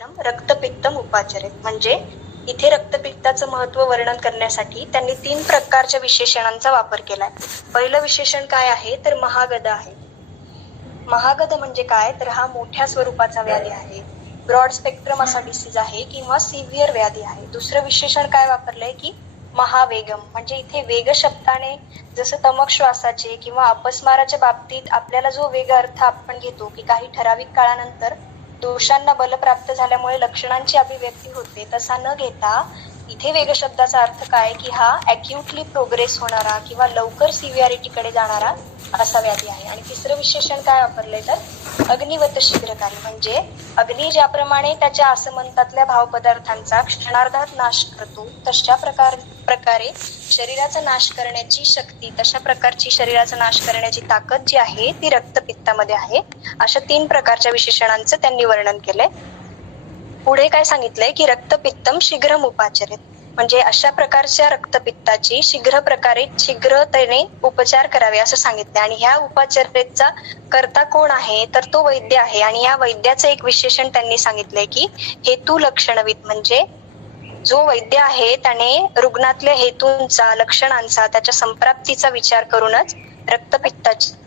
रक्तपित्तम उपाचरित म्हणजे इथे रक्तपित्ताचं महत्व वर्णन करण्यासाठी त्यांनी 3 प्रकारच्या विशेषणांचा वापर केलाय. पहिलं विशेषण काय आहे तर महागद आहे. महागद म्हणजे काय तर हा मोठ्या स्वरूपाचा व्याधी आहे, ब्रॉड स्पेक्ट्रम असा डिसीज आहे किंवा सिव्हिअर व्याधी आहे. दुसरं विशेषण काय वापरलंय की महावेगम म्हणजे इथे वेग शब्दाने जसं तमक श्वासाचे किंवा अपस्माराच्या बाबतीत आपल्याला जो वेग अर्थ आपण घेतो की काही ठराविक काळानंतर दोषांना बल प्राप्त झाल्यामुळे लक्षणांची अभिव्यक्ती होते, तसा न घेता इथे वेग शब्दाचा अर्थ काय की हा अॅक्युटली प्रोग्रेस होणारा किंवा लवकर सिव्हिअरिटीकडे जाणारा असा व्याधी आहे. आणि तिसरं विशेषण काय वापरलंय तर अग्निवत शीघ्रकारी म्हणजे अग्नी ज्याप्रमाणे त्याच्या आसमंतातल्या भावपदार्थांचा क्षणार्धात नाश करतो, तशा प्रकारे शरीराचा नाश करण्याची शक्ती, तशा प्रकारची शरीराचा नाश करण्याची ताकद जी आहे ती रक्तपित्तामध्ये आहे. अशा 3 प्रकारच्या विशेषणांचं त्यांनी वर्णन केलंय. पुढे काय सांगितलंय की रक्तपित्तम शीघ्रम उपाचरित म्हणजे अशा प्रकारच्या रक्तपित्ताची शीघ्रतेने उपचार करावे असं सांगितले. आणि ह्या उपचाराचा कर्ता कोण आहे तर तो वैद्य आहे. आणि या वैद्याचं एक विशेषण त्यांनी सांगितलंय की हेतू लक्षणवित म्हणजे जो वैद्य आहे त्याने रुग्णातल्या हेतूंचा, लक्षणांचा, त्याच्या संप्राप्तीचा विचार करूनच रक्तपित्ताचे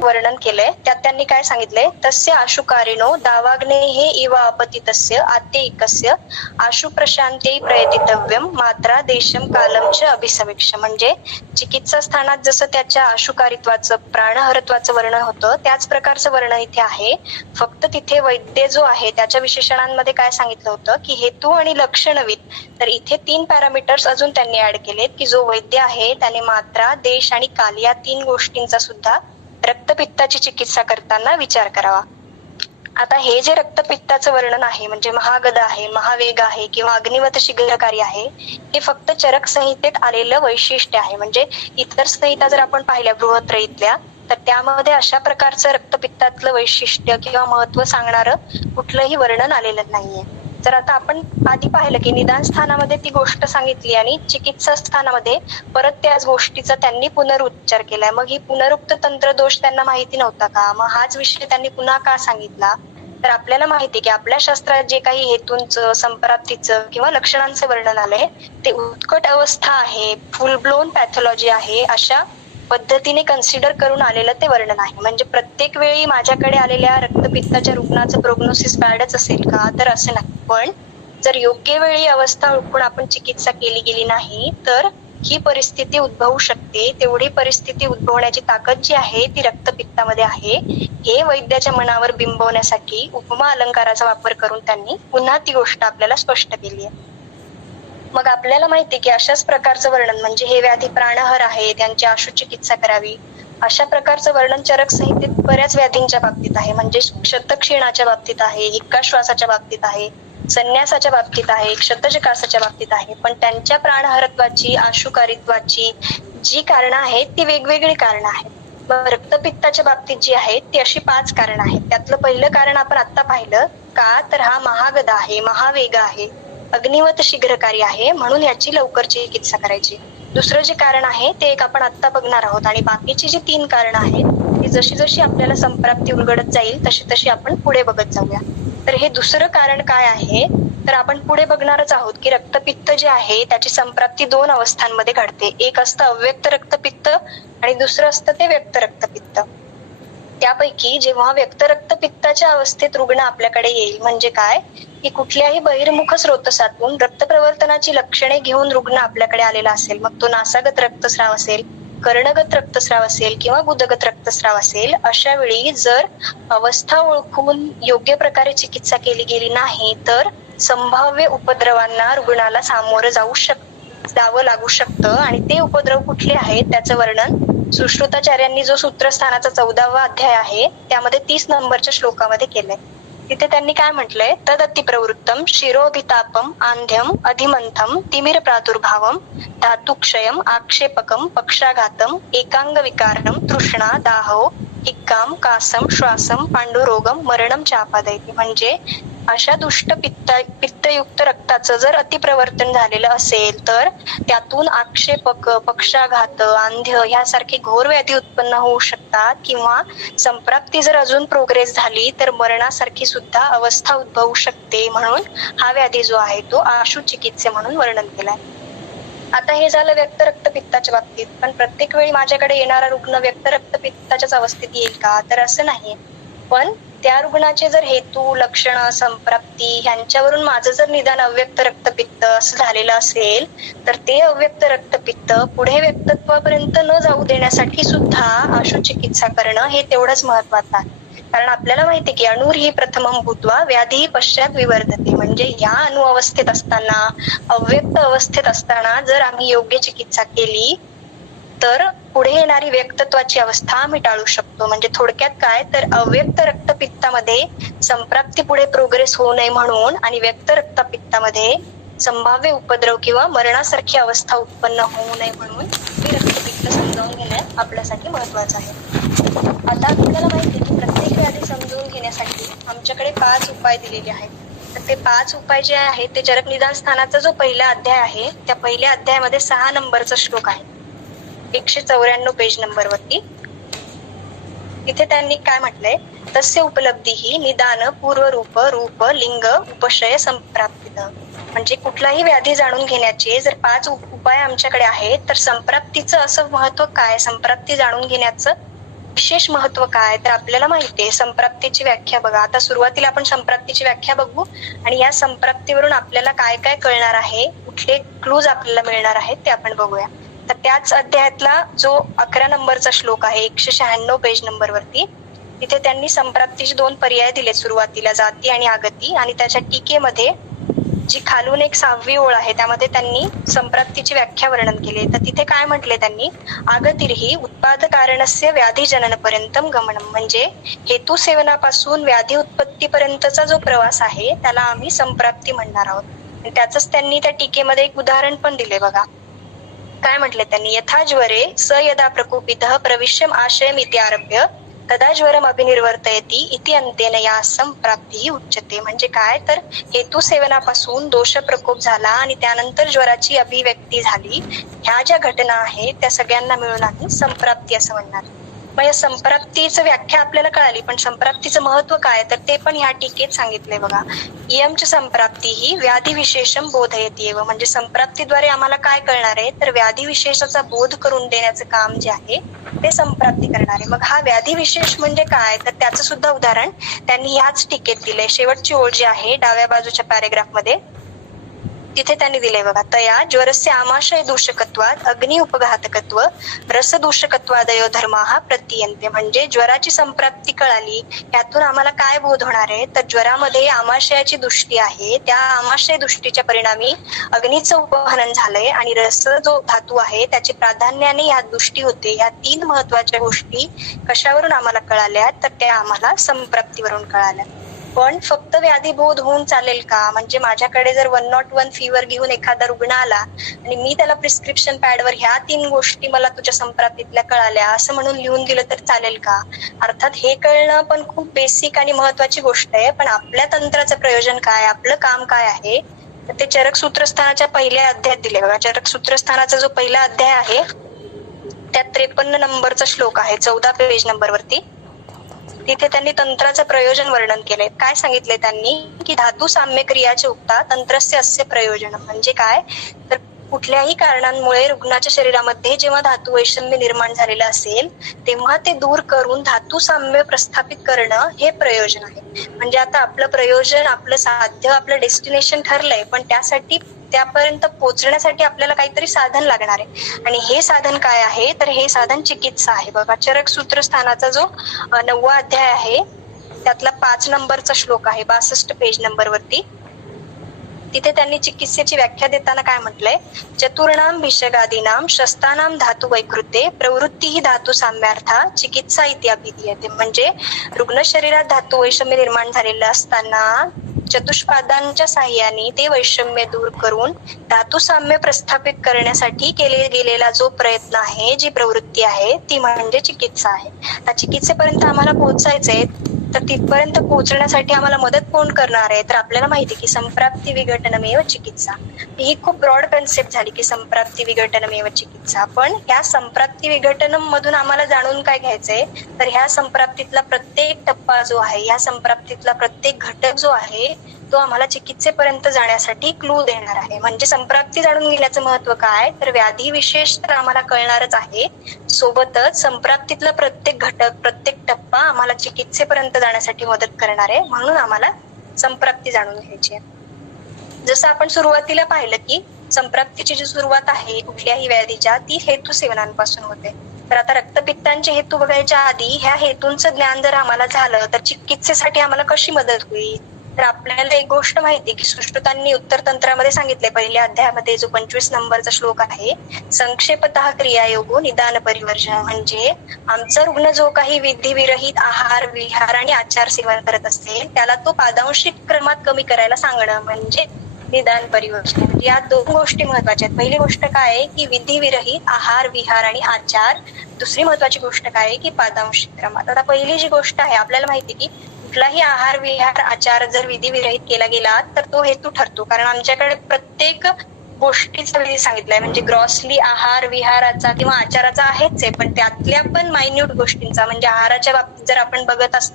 वर्णन केलंय. त्यात त्यांनी काय सांगितलंय तस्य आशुकारिणो दावाग्नेः इव आपतितस्य आत्यैकस्य आशु प्रशांत्यै प्रयतितव्यम मात्रा देशम कालम च अभिसमीक्ष म्हणजे चिकित्सा स्थानात जसं त्याच्या आशुकारित्वाचं, प्राणहरत्वाचं वर्णन होतं त्याच प्रकारचं वर्णन इथे आहे. फक्त तिथे वैद्य जो आहे त्याच्या विशेषणांमध्ये काय सांगितलं होतं की हेतू आणि लक्षणवित, तर इथे 3 पॅरामीटर्स अजून त्यांनी ऍड केलेत की जो वैद्य आहे त्याने मात्रा, देश आणि काल या 3 गोष्टींचा सुद्धा रक्तपित्ताची चिकित्सा करताना विचार करावा. आता हे जे रक्तपित्ताचं वर्णन आहे म्हणजे महागद आहे, महावेग आहे किंवा अग्निवत शीघ्रकारी आहे, हे फक्त चरक संहितेत आलेलं वैशिष्ट्य आहे. म्हणजे इतर संहिता जर आपण पाहिल्या बृहत्रयीतल्या तर त्यामध्ये अशा प्रकारचं रक्तपित्तातलं वैशिष्ट्य किंवा महत्व सांगणारं कुठलंही वर्णन आलेलं नाहीये. जर आता आपण आधी पाहिलं की निदान स्थानामध्ये ती गोष्ट सांगितली आणि चिकित्सा स्थानामध्ये परत त्याच गोष्टीचा त्यांनी पुनरुच्चार केलाय. मग ही पुनरुक्त तंत्र दोष त्यांना माहिती नव्हता का? मग हाच विषय त्यांनी पुन्हा का सांगितला? तर आपल्याला माहिती की आपल्या शास्त्रात जे काही हेतूंचं, संप्राप्तीचं किंवा लक्षणांचं वर्णन आलंय ते उत्कट अवस्था आहे, फुल ब्लोन पॅथॉलॉजी आहे, अशा पद्धतीने कन्सिडर करून आलेलं ते वर्णन आहे. म्हणजे प्रत्येक वेळी माझ्याकडे आलेल्या रक्तपित्ताच्या रुग्णाचं प्रोग्नोसिस बॅडच असेल का तर असं नाही. पण जर योग्य वेळी अवस्था ओळखून आपण चिकित्सा केली गेली नाही तर ही परिस्थिती उद्भवू शकते. तेवढी परिस्थिती उद्भवण्याची ताकद जी आहे ती रक्तपित्तामध्ये आहे. हे वैद्याच्या मनावर बिंबवण्यासाठी उपमा अलंकाराचा वापर करून त्यांनी पुन्हा ती गोष्ट आपल्याला स्पष्ट केली आहे. मग आपल्याला माहिती की अशाच प्रकारचं वर्णन म्हणजे हे व्याधी प्राणहर आहे, त्यांची आशु चिकित्सा करावी, अशा प्रकारचं वर्णन चरक संहितेत बऱ्याच व्याधींच्या बाबतीत आहे. म्हणजे क्षतक्षीणाच्या बाबतीत आहे, एका श्वासाच्या बाबतीत आहे, संन्यासाच्या बाबतीत आहे, क्षतजकासाच्या बाबतीत आहे. पण त्यांच्या प्राणहरत्वाची, आशुकारित्वाची जी कारणं आहेत ती वेगवेगळी कारणं आहेत. मग रक्तपित्ताच्या बाबतीत जी आहेत ती अशी 5 कारणं आहेत. त्यातलं पहिलं कारण आपण आता पाहिलं का तर हा महागद आहे, महावेग आहे, अग्निवत शीघ्रकारी आहे, म्हणून याची लवकर चिकित्सा करायची. दुसरं जे कारण आहे ते एक आपण आता बघणार आहोत. आणि बाकीची जी 3 कारणं आहेत ती जशी जशी आपल्याला संप्राप्ती उलगडत जाईल तशी तशी आपण पुढे बघत जाऊया. तर हे दुसरं कारण काय आहे तर आपण पुढे बघणारच आहोत की रक्तपित्त जे आहे त्याची संप्राप्ती 2 अवस्थांमध्ये घडते. एक असतं अव्यक्त रक्तपित्त आणि दुसरं असतं ते व्यक्त रक्तपित्त. त्यापैकी जेव्हा व्यक्त रक्तपित्ताच्या अवस्थेत रुग्ण आपल्याकडे येईल म्हणजे काय की कुठल्याही बहिर्मुख स्रोतसातून रक्तप्रवर्तनाची लक्षणे घेऊन रुग्ण आपल्याकडे आलेला असेल, मग तो नासागत रक्तस्राव असेल, कर्णगत रक्तस्राव असेल किंवा गुदगत रक्तस्राव असेल, अशा वेळी जर अवस्था ओळखून योग्य प्रकारे चिकित्सा केली गेली नाही तर संभाव्य उपद्रवांना रुग्णाला सामोरं जावं लागू शकतं. आणि ते उपद्रव कुठले आहेत त्याचं वर्णन सुश्रुताचार्यांनी जो सूत्रस्थानाचा 14वा अध्याय आहे त्यामध्ये 30 नंबरच्या श्लोकामध्ये केलंय. तिथे त्यांनी काय म्हटलंय तदति प्रवृत्तम शिरोभितापम आंध्यम अधिमंथम तिमिर प्रादुर्भावम धातुक्षयम आक्षेपकम पक्षाघातम एकांग विकारम तृष्णा दाहो हिक्काम कासम श्वासम पांडुरोगम मरणम चापादयती. म्हणजे अशा दुष्ट पित्तयुक्त रक्ताचं जर अतिप्रवर्तन झालेलं असेल तर त्यातून आक्षेपक, पक्षाघात, आंध्य ह्यासारखे घोर व्याधी उत्पन्न होऊ शकतात किंवा संप्राप्ती जर अजून प्रोग्रेस झाली तर मरणासारखी सुद्धा अवस्था उद्भवू शकते. म्हणून हा व्याधी जो आहे तो आशु चिकित्से म्हणून वर्णन केलाय. आता हे झालं व्यक्त रक्तपित्ताच्या बाबतीत. पण प्रत्येक वेळी माझ्याकडे येणारा रुग्ण व्यक्त रक्तपित्ताच्याच अवस्थेत येईल का, तर असं नाही. पण त्या रुग्णाचे जर हेतू, लक्षणं, संप्राप्ती ह्यांच्यावरून माझं जर निदान अव्यक्त रक्तपित्त असं झालेलं असेल तर ते अव्यक्त रक्तपित्त पुढे व्यक्तत्वापर्यंत न जाऊ देण्यासाठी सुद्धा आशु चिकित्सा करणं हे तेवढंच महत्वाचं आहे. कारण आपल्याला माहिती की अणुर ही प्रथमं भूत्वा व्याधी पश्चात विवर्धते. म्हणजे या अणु अवस्थेत असताना, अव्यक्त अवस्थेत असताना जर आम्ही योग्य चिकित्सा केली तर पुढे येणारी व्यक्तत्वाची अवस्था आम्ही टाळू शकतो. म्हणजे थोडक्यात काय तर अव्यक्त रक्तपित्तामध्ये संप्राप्ती पुढे प्रोग्रेस होऊ नये म्हणून आणि व्यक्त रक्तपित्तामध्ये संभाव्य उपद्रव किंवा मरणासारखी अवस्था उत्पन्न होऊ नये म्हणून हे रक्तपित्त समजावून घेणे आपल्यासाठी महत्वाचं आहे. आता आपल्याला माहिती की प्रत्येक व्याधी समजून घेण्यासाठी आमच्याकडे 5 उपाय दिलेले आहेत. तर ते 5 उपाय जे आहेत ते चरक निदान स्थानाचा जो पहिला अध्याय आहे त्या पहिल्या अध्यायामध्ये 6 नंबरचा श्लोक आहे, 194 पेज नंबरवरती. तिथे त्यांनी काय म्हटलंय, तस्य उपलब्धी ही निदान पूर्वरूप रूप लिंग उपशय संप्राप्तीत. म्हणजे कुठलाही व्याधी जाणून घेण्याचे जर 5 उपाय आमच्याकडे आहेत तर संप्राप्तीचं असं महत्व काय, संप्राप्ती जाणून घेण्याचं विशेष महत्व काय, तर आपल्याला माहितीये संप्राप्तीची व्याख्या बघा. आता सुरुवातीला आपण संप्राप्तीची व्याख्या बघू आणि या संप्राप्तीवरून आपल्याला काय काय कळणार आहे, कुठले क्लूज आपल्याला मिळणार आहेत ते आपण बघूया. तर त्याच अध्यायातला जो 11 नंबरचा श्लोक आहे 196 पेज नंबरवरती, तिथे त्यांनी संप्राप्तीचे 2 पर्याय दिले सुरुवातीला, जाती आणि आगती. आणि त्याच्या टीकेमध्ये जी खालून एक 6वी ओळ आहे त्यामध्ये त्यांनी संप्राप्तीची व्याख्या वर्णन केली. तर तिथे काय म्हटले त्यांनी, आगतिर्ही उत्पाद कारणस्य व्याधी जननपर्यंतम गमनम. म्हणजे हेतू सेवनापासून व्याधी उत्पत्तीपर्यंतचा जो प्रवास आहे त्याला आम्ही संप्राप्ती म्हणणार आहोत. आणि त्याच त्यांनी त्या टीकेमध्ये एक उदाहरण पण दिले बघा. काय म्हटले त्यांनी, यथा ज्वरे स यदा प्रकोपितः प्रविश्यम आशयम इति आरभ्य तदा ज्वरम अभिनिर्वर्तयति इति अंतेन या संप्राप्ती उच्यते. म्हणजे काय तर हेतू सेवनापासून दोष प्रकोप झाला आणि त्यानंतर ज्वराची अभिव्यक्ती झाली, ह्या ज्या घटना आहेत त्या सगळ्यांना मिळून आम्ही संप्राप्ती असं म्हणणार. मग या संप्राप्तीचं व्याख्या आपल्याला कळाली, पण संप्राप्तीचं महत्व काय तर ते पण ह्या टीकेत सांगितलंय बघा. इयमच संप्राप्ती ही व्याधी विशेषम बोधयती. म्हणजे संप्राप्तीद्वारे आम्हाला काय कळणार आहे तर व्याधी विशेषाचा बोध करून देण्याचं काम जे आहे ते संप्राप्ती करणार आहे. मग हा व्याधी विशेष म्हणजे काय तर त्याचं सुद्धा उदाहरण त्यांनी ह्याच टीकेत दिलंय. शेवटची ओळ जी आहे डाव्या बाजूच्या पॅरेग्राफ मध्ये तिथे त्यांनी दिलंय बघा, तया ज्वरस्य आमाशय दूषकत्वात अग्नि उपघातकत्व रस दूषकत्वादयो धर्माः प्रतीयन्ते. म्हणजे ज्वराची संप्राप्ती कळाली, यातून आम्हाला काय बोध होणार आहे तर ज्वरामध्ये आमाशयाची दृष्टी आहे, त्या आमाशय दृष्टीच्या परिणामी अग्नीचं उपहनन झालंय आणि रस जो धातू आहे त्याची प्राधान्याने ह्या दृष्टी होते. ह्या 3 महत्वाच्या गोष्टी कशावरून आम्हाला कळाल्या तर त्या आम्हाला संप्राप्तीवरून कळाल्या. पण फक्त व्याधी बोध होऊन चालेल का, म्हणजे माझ्याकडे जर 101 फीवर घेऊन एखादा रुग्ण आला आणि मी त्याला प्रिस्क्रिप्शन पॅडवर ह्या 3 गोष्टी मला तुझ्या संप्राप्तीतल्या कळाल्या असं म्हणून लिहून दिलं तर चालेल का. अर्थात हे कळणं पण खूप बेसिक आणि महत्वाची गोष्ट आहे, पण आपल्या तंत्राचं प्रयोजन काय, आपलं काम काय आहे तर ते चरक सूत्रस्थानाच्या पहिल्या अध्यायात दिले बघा. चरक सूत्रस्थानाचा जो पहिला अध्याय आहे त्यात 53 नंबरचा श्लोक आहे 14 पेज नंबरवरती. तिथे त्यांनी तंत्राचं प्रयोजन वर्णन केलंय. काय सांगितलंय त्यांनी की धातू साम्य क्रियाचे उक्ता तंत्रस्य अस्य प्रयोजन. म्हणजे काय तर कुठल्याही कारणांमुळे रुग्णाच्या शरीरामध्ये जेव्हा धातू वैषम्य निर्माण झालेलं असेल तेव्हा ते दूर करून धातू साम्य प्रस्थापित करणं हे प्रयोजन आहे. म्हणजे आता आपलं प्रयोजन, आपलं साध्य, आपलं डेस्टिनेशन ठरलंय, पण त्यासाठी त्यापर्यंत पोहोचण्यासाठी आपल्याला काहीतरी साधन लागणार आहे. आणि हे साधन काय आहे तर हे साधन चिकित्सा आहे बघा. चरक सूत्रस्थानाचा जो 9वा अध्याय आहे त्यातला 5 नंबरचा श्लोक आहे 62 पेज नंबरवरती. तिथे त्यांनी चिकित्सेची व्याख्या देताना काय म्हटलंय, चतुर्णाम भिषगादीनाम शस्तानाम धातू वैकृते प्रवृत्ती ही धातू साम्यार्था चिकित्सा इति अभिधीयते. म्हणजे रुग्ण शरीरात धातू वैषम्य निर्माण झालेलं असताना चतुष्पादांच्या साह्याने ते वैषम्य दूर करून धातू साम्य प्रस्थापित करण्यासाठी केले गेलेला जो प्रयत्न आहे, जी प्रवृत्ती आहे ती म्हणजे चिकित्सा आहे. त्या चिकित्सेपर्यंत आम्हाला पोहोचायचंय तर तिथपर्यंत पोहोचण्यासाठी आम्हाला मदत कोण करणार आहे? तर आपल्याला माहिती आहे की संप्राप्ती विघटनमेव चिकित्सा. ही खूप ब्रॉड कन्सेप्ट झाली की संप्राप्ती विघटनमेव चिकित्सा. पण ह्या संप्राप्ती विघटनम मधून आम्हाला जाणून काय घ्यायचंय, तर ह्या संप्राप्तीतला प्रत्येक टप्पा जो आहे, ह्या संप्राप्तीतला प्रत्येक घटक जो आहे तो आम्हाला चिकित्सेपर्यंत जाण्यासाठी क्लू देणार आहे. म्हणजे संप्राप्ती जाणून घेण्याचं महत्व काय, तर व्याधी विशेष तर आम्हाला कळणारच आहे, सोबतच संप्राप्तीतला प्रत्येक घटक, प्रत्येक टप्पा आम्हाला चिकित्सेपर्यंत जाण्यासाठी मदत करणार आहे. म्हणून आम्हाला संप्राप्ती जाणून घ्यायची आहे. जसं आपण सुरुवातीला पाहिलं की संप्राप्तीची जी सुरुवात आहे कुठल्याही व्याधीच्या, ती हेतू सेवनांपासून होते. तर आता रक्तपित्तांचे हेतू बघायच्या आधी ह्या हेतूंचं ज्ञान जर आम्हाला झालं तर चिकित्सेसाठी आम्हाला कशी मदत होईल. तर आपल्याला एक गोष्ट माहिती की सुश्रुतांनी उत्तर तंत्रामध्ये सांगितले, पहिल्या अध्यायामध्ये जो 25 नंबरचा श्लोक आहे, संक्षेपतः क्रियायोगो निदान परिवर्जन. म्हणजे आमचा रुग्ण जो काही विधिविरहित आहार विहार आणि आचार सेवन करत असेल त्याला तो पादांशिक क्रमात कमी करायला सांगणं म्हणजे निदान परिवर्जन. म्हणजे या दोन गोष्टी महत्वाच्या आहेत. पहिली गोष्ट काय आहे की विधिविरहित आहार विहार आणि आचार. दुसरी महत्वाची गोष्ट काय आहे की पादांशिक क्रमात. आता पहिली जी गोष्ट आहे, आपल्याला माहिती की कुठलाही आहार विहार आचार जर विधिविरहित केला गेला तर तो हेतू ठरतो. कारण आमच्याकडे प्रत्येक गोष्टीचा विधी सांगितलाय, म्हणजे ग्रॉसली आहार विहाराचा किंवा आचाराचा आहेच आहे, पण त्यातल्या पण मायन्यूट गोष्टींचा, म्हणजे आहाराच्या बाबतीत जर आपण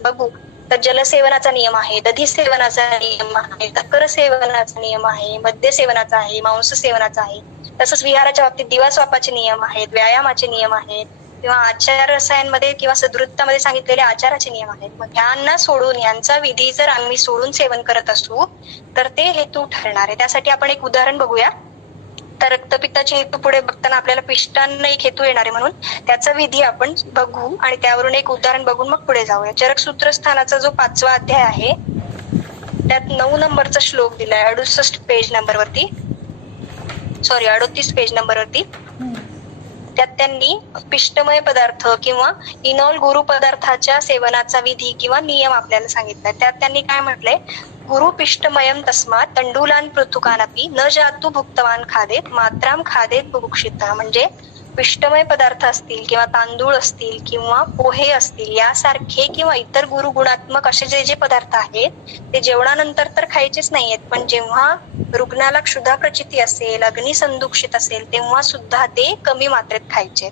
बघू तर जलसेवनाचा नियम आहे, दधी सेवनाचा नियम आहे, तकर सेवनाचा नियम आहे, मद्य सेवनाचा आहे, मांस सेवनाचा आहे. तसंच विहाराच्या बाबतीत दिवास्वापाचे नियम आहेत, व्यायामाचे नियम आहेत, किंवा आचार रसायनमध्ये किंवा सदृत्तामध्ये सांगितलेले आचाराचे नियम आहेत. मग ह्यांना सोडून, ह्यांचा विधी जर आम्ही सोडून सेवन करत असू तर ते हेतू ठरणार आहे. त्यासाठी आपण एक उदाहरण बघूया. तर रक्तपित्ताचे हेतू पुढे बघताना आपल्याला पिष्टांना एक हेतू येणार आहे, म्हणून त्याचा विधी आपण बघू आणि त्यावरून एक उदाहरण बघून मग पुढे जाऊया. चरक सूत्रस्थानाचा जो 5वा अध्याय आहे त्यात 9 नंबरचा श्लोक दिलाय, 38 पेज नंबरवरती, 38 पेज नंबरवरती. त्यात त्यांनी पिष्टमय पदार्थ किंवा इनॉल गुरु पदार्थाच्या सेवनाचा विधी किंवा नियम आपल्याला सांगितलाय. त्यात त्यांनी काय म्हटलंय, गुरु पिष्टमयम तस्मात तंडुलान पृथुकानपि न जातु भुक्तवान खादेत मात्राम खादेत बुभुक्षित. म्हणजे पिष्टमय पदार्थ असतील किंवा तांदूळ असतील किंवा पोहे असतील यासारखे किंवा इतर गुरुगुणात्मक असे जे जे पदार्थ आहेत ते जेवणानंतर तर खायचेच नाहीयेत, पण जेव्हा रुग्णाला क्षुधा प्रचिती असेल, अग्निसंदुक्षित असेल तेव्हा सुद्धा ते कमी मात्रेत खायचे.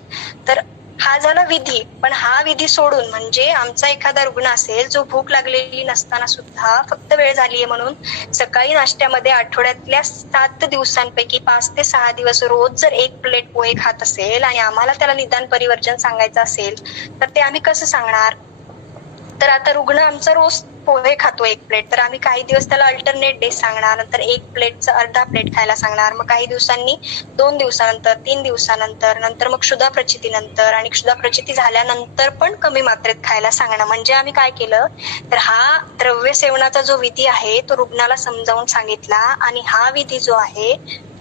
तर हा झाला विधी. पण हा विधी सोडून, म्हणजे आमचा एखादा रुग्ण असेल जो भूक लागलेली नसताना सुद्धा फक्त वेळ झालीये म्हणून सकाळी नाश्त्यामध्ये आठवड्यातल्या 7 दिवसांपैकी 5 ते 6 दिवस रोज जर 1 प्लेट पोहे खात असेल आणि आम्हाला त्याला निदान परिवर्जन सांगायचं असेल तर ते आम्ही कसं सांगणार. तर आता रुग्ण आमचा रोज पोहे खातो 1 प्लेट, तर आम्ही काही दिवस त्याला अल्टरनेट डे सांगणार, नंतर 1 प्लेटचं अर्धा प्लेट खायला सांगणार, मग काही दिवसांनी 2 दिवसानंतर 3 दिवसानंतर, नंतर मग क्षुधा प्रचितीनंतर, आणि क्षुधा प्रचिती झाल्यानंतर पण कमी मात्रेत खायला सांगणं. म्हणजे आम्ही काय केलं, तर हा द्रव्य सेवनाचा जो विधी आहे तो रुग्णाला समजावून सांगितला आणि हा विधी जो आहे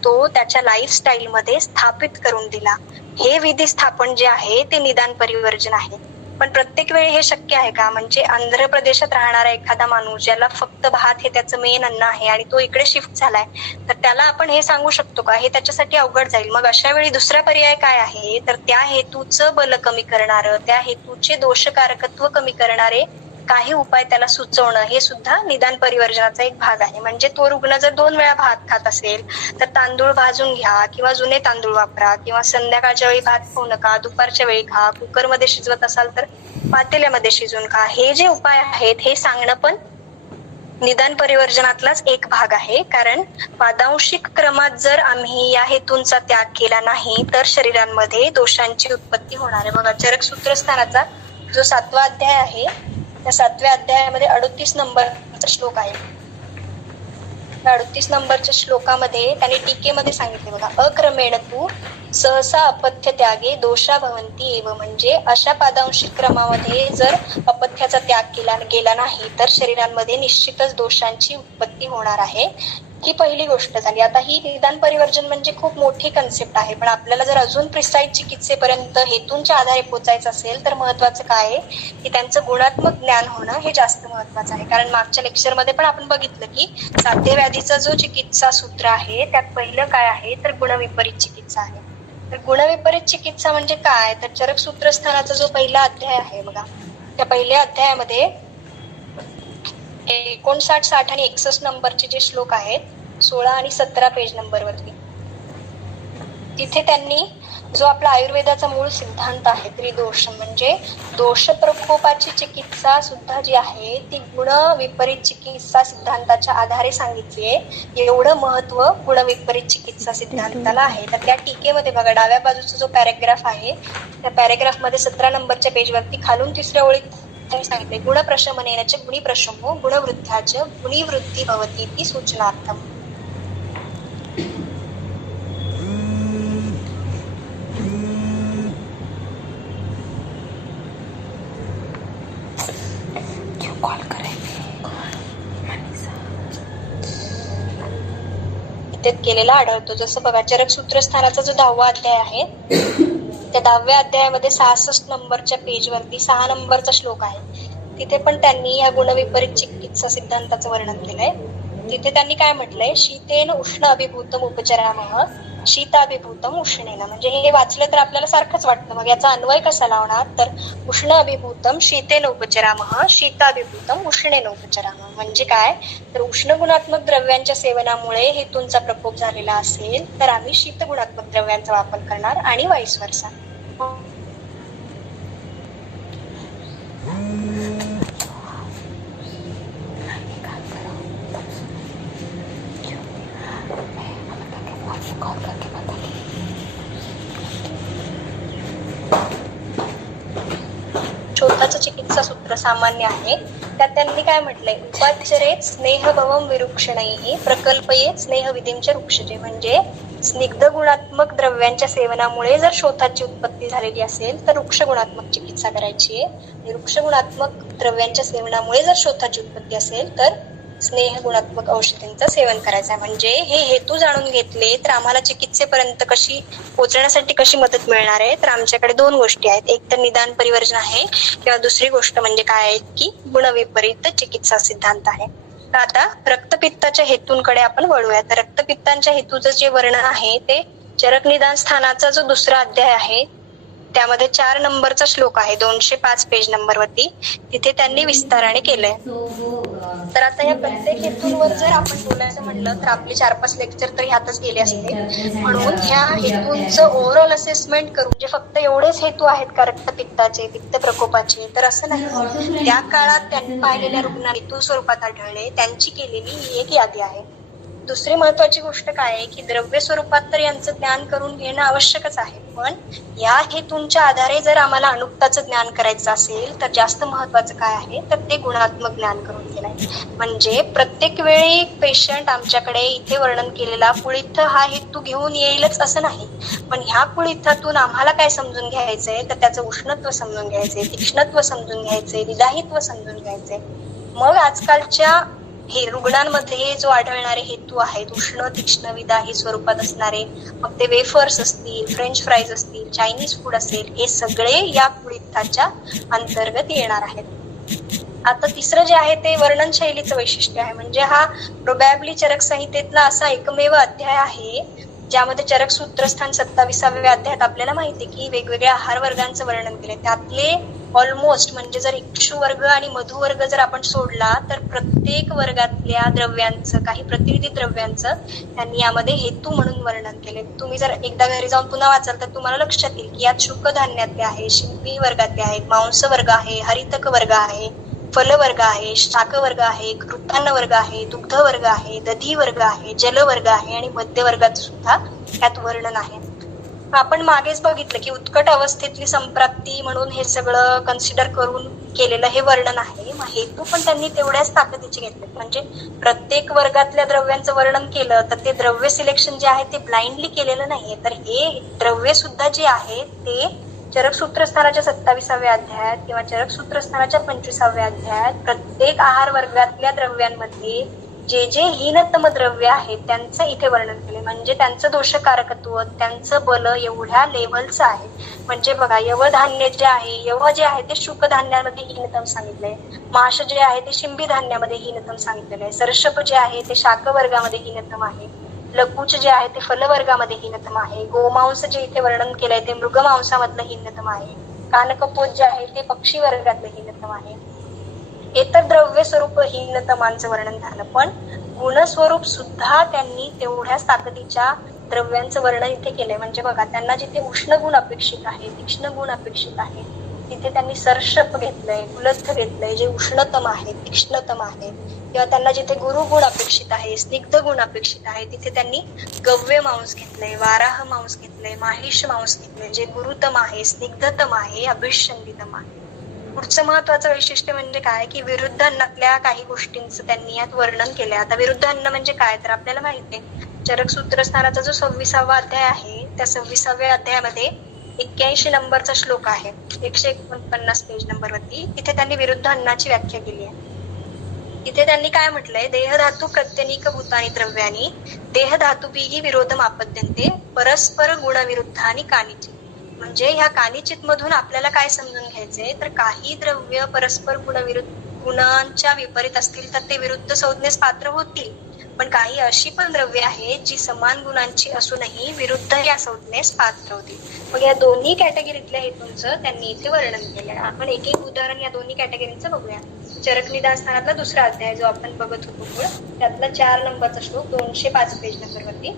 तो त्याच्या लाईफस्टाईल मध्ये स्थापित करून दिला. हे विधी स्थापन जे आहे ते निदान परिवर्जन आहे. पण प्रत्येक वेळी हे शक्य आहे का. म्हणजे आंध्र प्रदेशात राहणारा एखादा माणूस ज्याला फक्त भात हे त्याचं मेन अन्न आहे आणि तो इकडे शिफ्ट झालाय, तर त्याला आपण हे सांगू शकतो का, हे त्याच्यासाठी अवघड जाईल. मग अशा वेळी दुसरा पर्याय काय आहे, तर त्या हेतूचं बल कमी करणारं, त्या हेतूचे दोषकारकत्व कमी करणारे काही उपाय त्याला सुचवणं हे सुद्धा निदान परिवर्जनाचा एक भाग आहे. म्हणजे तो रुग्ण जर 2 वेळा भात खात असेल तर तांदूळ भाजून घ्या किंवा जुने तांदूळ वापरा, किंवा संध्याकाळच्या वेळी भात खाऊ नका, दुपारच्या वेळी खा, कुकरमध्ये शिजवत असाल तर पातेल्यामध्ये शिजून खा. हे जे उपाय आहेत हे सांगणं पण निदान परिवर्जनातलाच एक भाग आहे. कारण पादांशिक क्रमात जर आम्ही या हेतूंचा त्याग केला नाही तर शरीरांमध्ये दोषांची उत्पत्ती होणार आहे. बघा, चरक सूत्रस्थानाचा जो 7वा अध्याय आहे त्या 7व्या अध्यायामध्ये 38 नंबरचा श्लोक आहे. 38 नंबरच्या श्लोकामध्ये त्यांनी टीकेमध्ये सांगितले बघा, अक्रमेण तू सहसा अपथ्य त्यागे दोषा भवंती एव. म्हणजे अशा पादांशिक क्रमामध्ये जर अपथ्याचा त्याग केला गेला नाही तर शरीरांमध्ये निश्चितच दोषांची उत्पत्ती होणार आहे. ही पहिली गोष्ट झाली. आता ही निदान परिवर्जन म्हणजे खूप मोठी कन्सेप्ट आहे, पण आपल्याला जर अजून प्रिसाईज चिकित्सेपर्यंत हेतूंच्या आधारे पोचायचं असेल तर महत्वाचं काय आहे की त्यांचं गुणात्मक ज्ञान होणं हे जास्त महत्वाचं आहे. कारण मागच्या लेक्चरमध्ये पण आपण बघितलं की साध्य व्याधीचा जो चिकित्सा सूत्र आहे त्यात पहिलं काय आहे तर गुणविपरीत चिकित्सा आहे. तर गुणविपरीत चिकित्सा म्हणजे काय, तर चरक सूत्रस्थानाचा जो पहिला अध्याय आहे बघा, त्या पहिल्या अध्यायामध्ये 59, 60 आणि 61 नंबरचे जे श्लोक आहेत 16 आणि 17 पेज नंबरवरती, तिथे त्यांनी जो आपला आयुर्वेदाचा मूळ सिद्धांत आहे त्रिदोष, म्हणजे दोष प्रकोपाची चिकित्सा सुद्धा जी आहे ती गुण विपरीत चिकित्सा सिद्धांताच्या आधारे सांगितली आहे. एवढं महत्व गुण विपरीत चिकित्सा सिद्धांताला आहे. तर त्या टीकेमध्ये बघा, डाव्या बाजूचा जो पॅरेग्राफ आहे त्या पॅरेग्राफ मध्ये 17 नंबरच्या पेजवरती खालून 3ऱ्या ओळीत त्यांनी सांगितले, गुणप्रशमनेनच गुणीप्रशमो गुणवृद्ध्याच गुणीवृद्धी भवती ती सूचनार्थम. केलेला आढळतो. जसं बघा, चरक सूत्रस्थानाचा जो 10वा अध्याय आहे त्या 10व्या अध्यायामध्ये 66 नंबरच्या पेजवरती 6 नंबरचा श्लोक आहे. तिथे पण त्यांनी या गुणविपरीत चिकित्सा सिद्धांताचं वर्णन केलंय. तिथे त्यांनी काय म्हटलंय, शीतेन उष्ण अभिभूतम उपचरामः शीताभिभूतम उष्णेन. म्हणजे हे वाचलं तर आपल्याला सारखंच वाटतं. मग याचा अन्वय कसा लावणार, तर उष्ण अभिभूतम शीतेन उपचरामः शीताभिभूतम उष्णेन उपचरामः. म्हणजे काय, तर उष्ण गुणात्मक द्रव्यांच्या सेवनामुळे हेतूंचा प्रकोप झालेला असेल तर आम्ही शीत गुणात्मक द्रव्यांचा वापर करणार आणि वाईस वर्सा. शोधाचं चिकित्सा सूत्र सामान्य आहे. त्यात त्यांनी काय म्हटलंय, उपाचरेत स्नेहभवम विरुक्षणैः प्रकल्पयेत स्नेहविधींच्या वृक्षजे. म्हणजे स्निग्ध गुणात्मक द्रव्यांच्या सेवनामुळे जर शोथाची उत्पत्ती झालेली असेल तर वृक्ष गुणात्मक चिकित्सा करायची आहे. वृक्ष गुणात्मक द्रव्यांच्या सेवनामुळे जर शोथाची उत्पत्ती असेल तर स्नेह गुणात्मक औषधींचं सेवन करायचं आहे. म्हणजे हे हेतू जाणून घेतले तर आम्हाला चिकित्सेपर्यंत कशी पोहोचण्यासाठी कशी मदत मिळणार आहे. तर आमच्याकडे 2 गोष्टी आहेत, एक तर निदान परिवर्जन आहे किंवा दुसरी गोष्ट म्हणजे काय आहे की गुणविपरीत चिकित्सा सिद्धांत आहे. तर आता रक्तपित्ताच्या हेतूंकडे आपण वळूया. तर रक्तपित्तांच्या हेतूचं जे वर्णन आहे ते चरक निदान स्थानाचा जो 2रा अध्याय आहे त्यामध्ये 4 नंबरचा श्लोक आहे 205 पेज नंबरवरती, तिथे त्यांनी विस्ताराने केलंय. तर आता या प्रत्येक हेतूंवर जर आपण बोलायचं म्हणलं तर आपले 4-5 लेक्चर तर ह्यातच गेले असते. म्हणून ह्या हेतूंचं ओव्हरऑल असेसमेंट करून, जे फक्त एवढेच हेतू आहेत का रक्तपित्ताचे, पित्त प्रकोपाचे, तर असं नाही. त्या काळात त्यांनी पाहिलेल्या रुग्णांना हेतू स्वरूपात आढळले त्यांची केलेली ही एक यादी आहे. दुसरी महत्वाची गोष्ट काय आहे की द्रव्य स्वरूपात तर यांचं ज्ञान करून घेणं आवश्यकच आहे, पण या हेतूंच्या आधारे जर आम्हाला अणुक्ताचं ज्ञान करायचं असेल तर जास्त महत्वाचं काय आहे तर ते गुणात्मक ज्ञान करून घेणं. म्हणजे प्रत्येक वेळी पेशंट आमच्याकडे इथे वर्णन केलेला पुळिथ हा हेतू घेऊन येईलच असं नाही, पण ह्या पुळिथातून आम्हाला काय समजून घ्यायचंय तर त्याचं उष्णत्व समजून घ्यायचंय, तीक्ष्णत्व समजून घ्यायचंय, विदाहित्व समजून घ्यायचंय. मग आजकालच्या हे रुग्णांमध्ये जो आढळणारे हेतू आहेत उष्ण, तीक्ष्ण, विदाही स्वरूपात असणारे, मग ते वेफर्स असतील, फ्रेंच फ्राईज असतील, चायनीज फूड असेल, हे सगळे या पुळिथाच्या अंतर्गत येणार आहेत. आता तिसरं जे आहे ते वर्णन शैलीचं वैशिष्ट्य आहे. म्हणजे हा प्रोबॅबली चरक संहितेतला असा एकमेव अध्याय आहे ज्यामध्ये चरक सूत्रस्थान 27व्या अध्यायात आपल्याला माहिती की वेगवेगळ्या आहार वर्गांचं वर्णन केलंय. त्यातले ऑलमोस्ट म्हणजे जर इक्षू वर्ग आणि मधु वर्ग जर आपण सोडला तर प्रत्येक वर्गातल्या द्रव्यांचं, काही प्रतिनिधी द्रव्यांचं त्यांनी यामध्ये हेतू म्हणून वर्णन केले. तुम्ही जर एकदा घरी जाऊन पुन्हा वाचाल तर तुम्हाला लक्षात येईल की यात शुकधान्यातले आहे, शिंपी वर्गातले आहेत, मांस वर्ग आहे, हरितक वर्ग आहे, फल वर्ग आहे, शाक वर्ग आहे, घृतान्न वर्ग आहे, दुग्ध वर्ग आहे, दधी वर्ग आहे, जल वर्ग आहे आणि मध्य वर्गाचं सुद्धा यात वर्णन आहे. आपण मागेच बघितलं की उत्कट अवस्थेतली संप्राप्ती म्हणून हे सगळं कन्सिडर करून केलेलं हे वर्णन आहे. मग हेतू पण त्यांनी तेवढ्याच ताकदीचे घेतले. म्हणजे प्रत्येक वर्गातल्या द्रव्यांचं वर्णन केलं तर ते द्रव्य सिलेक्शन जे आहे ते ब्लाइंडली केलेलं नाहीये. तर हे द्रव्य सुद्धा जे आहे ते चरक सूत्रस्थानाच्या 27व्या अध्यायात किंवा चरक सूत्रस्थानाच्या 25व्या अध्यायात प्रत्येक आहार वर्गातल्या द्रव्यांमध्ये जे जे हीनतम द्रव्य आहेत त्यांचं इथे वर्णन केले. म्हणजे त्यांचं दोषकारकत्व, त्यांचं बल एवढ्या लेव्हलचं आहे. म्हणजे बघा, यवधान्य जे आहे, यव जे आहे ते शुकधान्यामध्ये हीनतम सांगितलंय, माश जे आहे ते शिंबी धान्यामध्ये हीनतम सांगितलेलं आहे, सरशप जे आहे ते शाक वर्गामध्ये हीनतम आहे, लघुच जे आहे ते फलवर्गामध्ये हीनतम आहे, गोमांस जे इथे वर्णन केलंय ते मृगमांसामधलं हीनतम आहे, कानकपोत जे आहे ते पक्षी वर्गातलं हीनतम आहे. इतर द्रव्य स्वरूप हीनतमांचं वर्णन झालं, पण गुणस्वरूप सुद्धा त्यांनी तेवढ्याच ताकदीच्या द्रव्यांचं वर्णन इथे केलंय. म्हणजे बघा, त्यांना जिथे उष्ण गुण अपेक्षित आहे, तीक्ष्ण गुण अपेक्षित आहे, तिथे त्यांनी सर्षप घेतलंय, कुलत्थ घेतलंय जे उष्णतम आहे, तीक्ष्णतम आहे. किंवा त्यांना जिथे गुरु गुण अपेक्षित आहे, स्निग्ध गुण अपेक्षित आहे, तिथे त्यांनी गव्य मांस घेतलंय, वाराह मांस घेतलंय, माहिष मांस घेतलंय जे गुरुतम आहे, स्निग्धतम आहे, अभिषंदितम आहे. पुढचं महत्वाचं वैशिष्ट्य म्हणजे काय की विरुद्ध अन्नातल्या काही गोष्टींचं त्यांनी यात वर्णन केलंय. आता विरुद्ध अन्न म्हणजे काय तर आपल्याला माहिती आहे, चरक सूत्रस्थानाचा जो 26वा अध्याय आहे, त्या 26व्या अध्यायामध्ये 81 नंबरचा श्लोक आहे, 149 पेज नंबरवरती. तिथे त्यांनी विरुद्ध अन्नाची व्याख्या केली आहे. तिथे त्यांनी काय म्हटलंय, देहधातू प्रत्यनीक भूतानी द्रव्यानी देहधातूभिः विरोधम आपद्यन्ते परस्पर गुणविरुद्धानि कानिचित. म्हणजे ह्या कानिचित मधून आपल्याला काय समजून घ्यायचंय तर काही द्रव्य परस्पर गुणांच्या विपरीत असतील तर ते विरुद्ध संज्ञेस पात्र होतील, पण काही अशी पण द्रव्य आहेत जी समान गुणांची असूनही विरुद्ध या संज्ञेस पात्र होतील. मग या दोन्ही कॅटेगरीतल्या हेतूंचं त्यांनी इथे वर्णन केलंय. आपण एक एक उदाहरण या दोन्ही कॅटेगरीचं बघूया. चरक निदान स्थानातला 2रा अध्याय जो आपण बघत होतो, त्यातला 4 नंबरचा श्लोक 205 पेज नंबरवरती.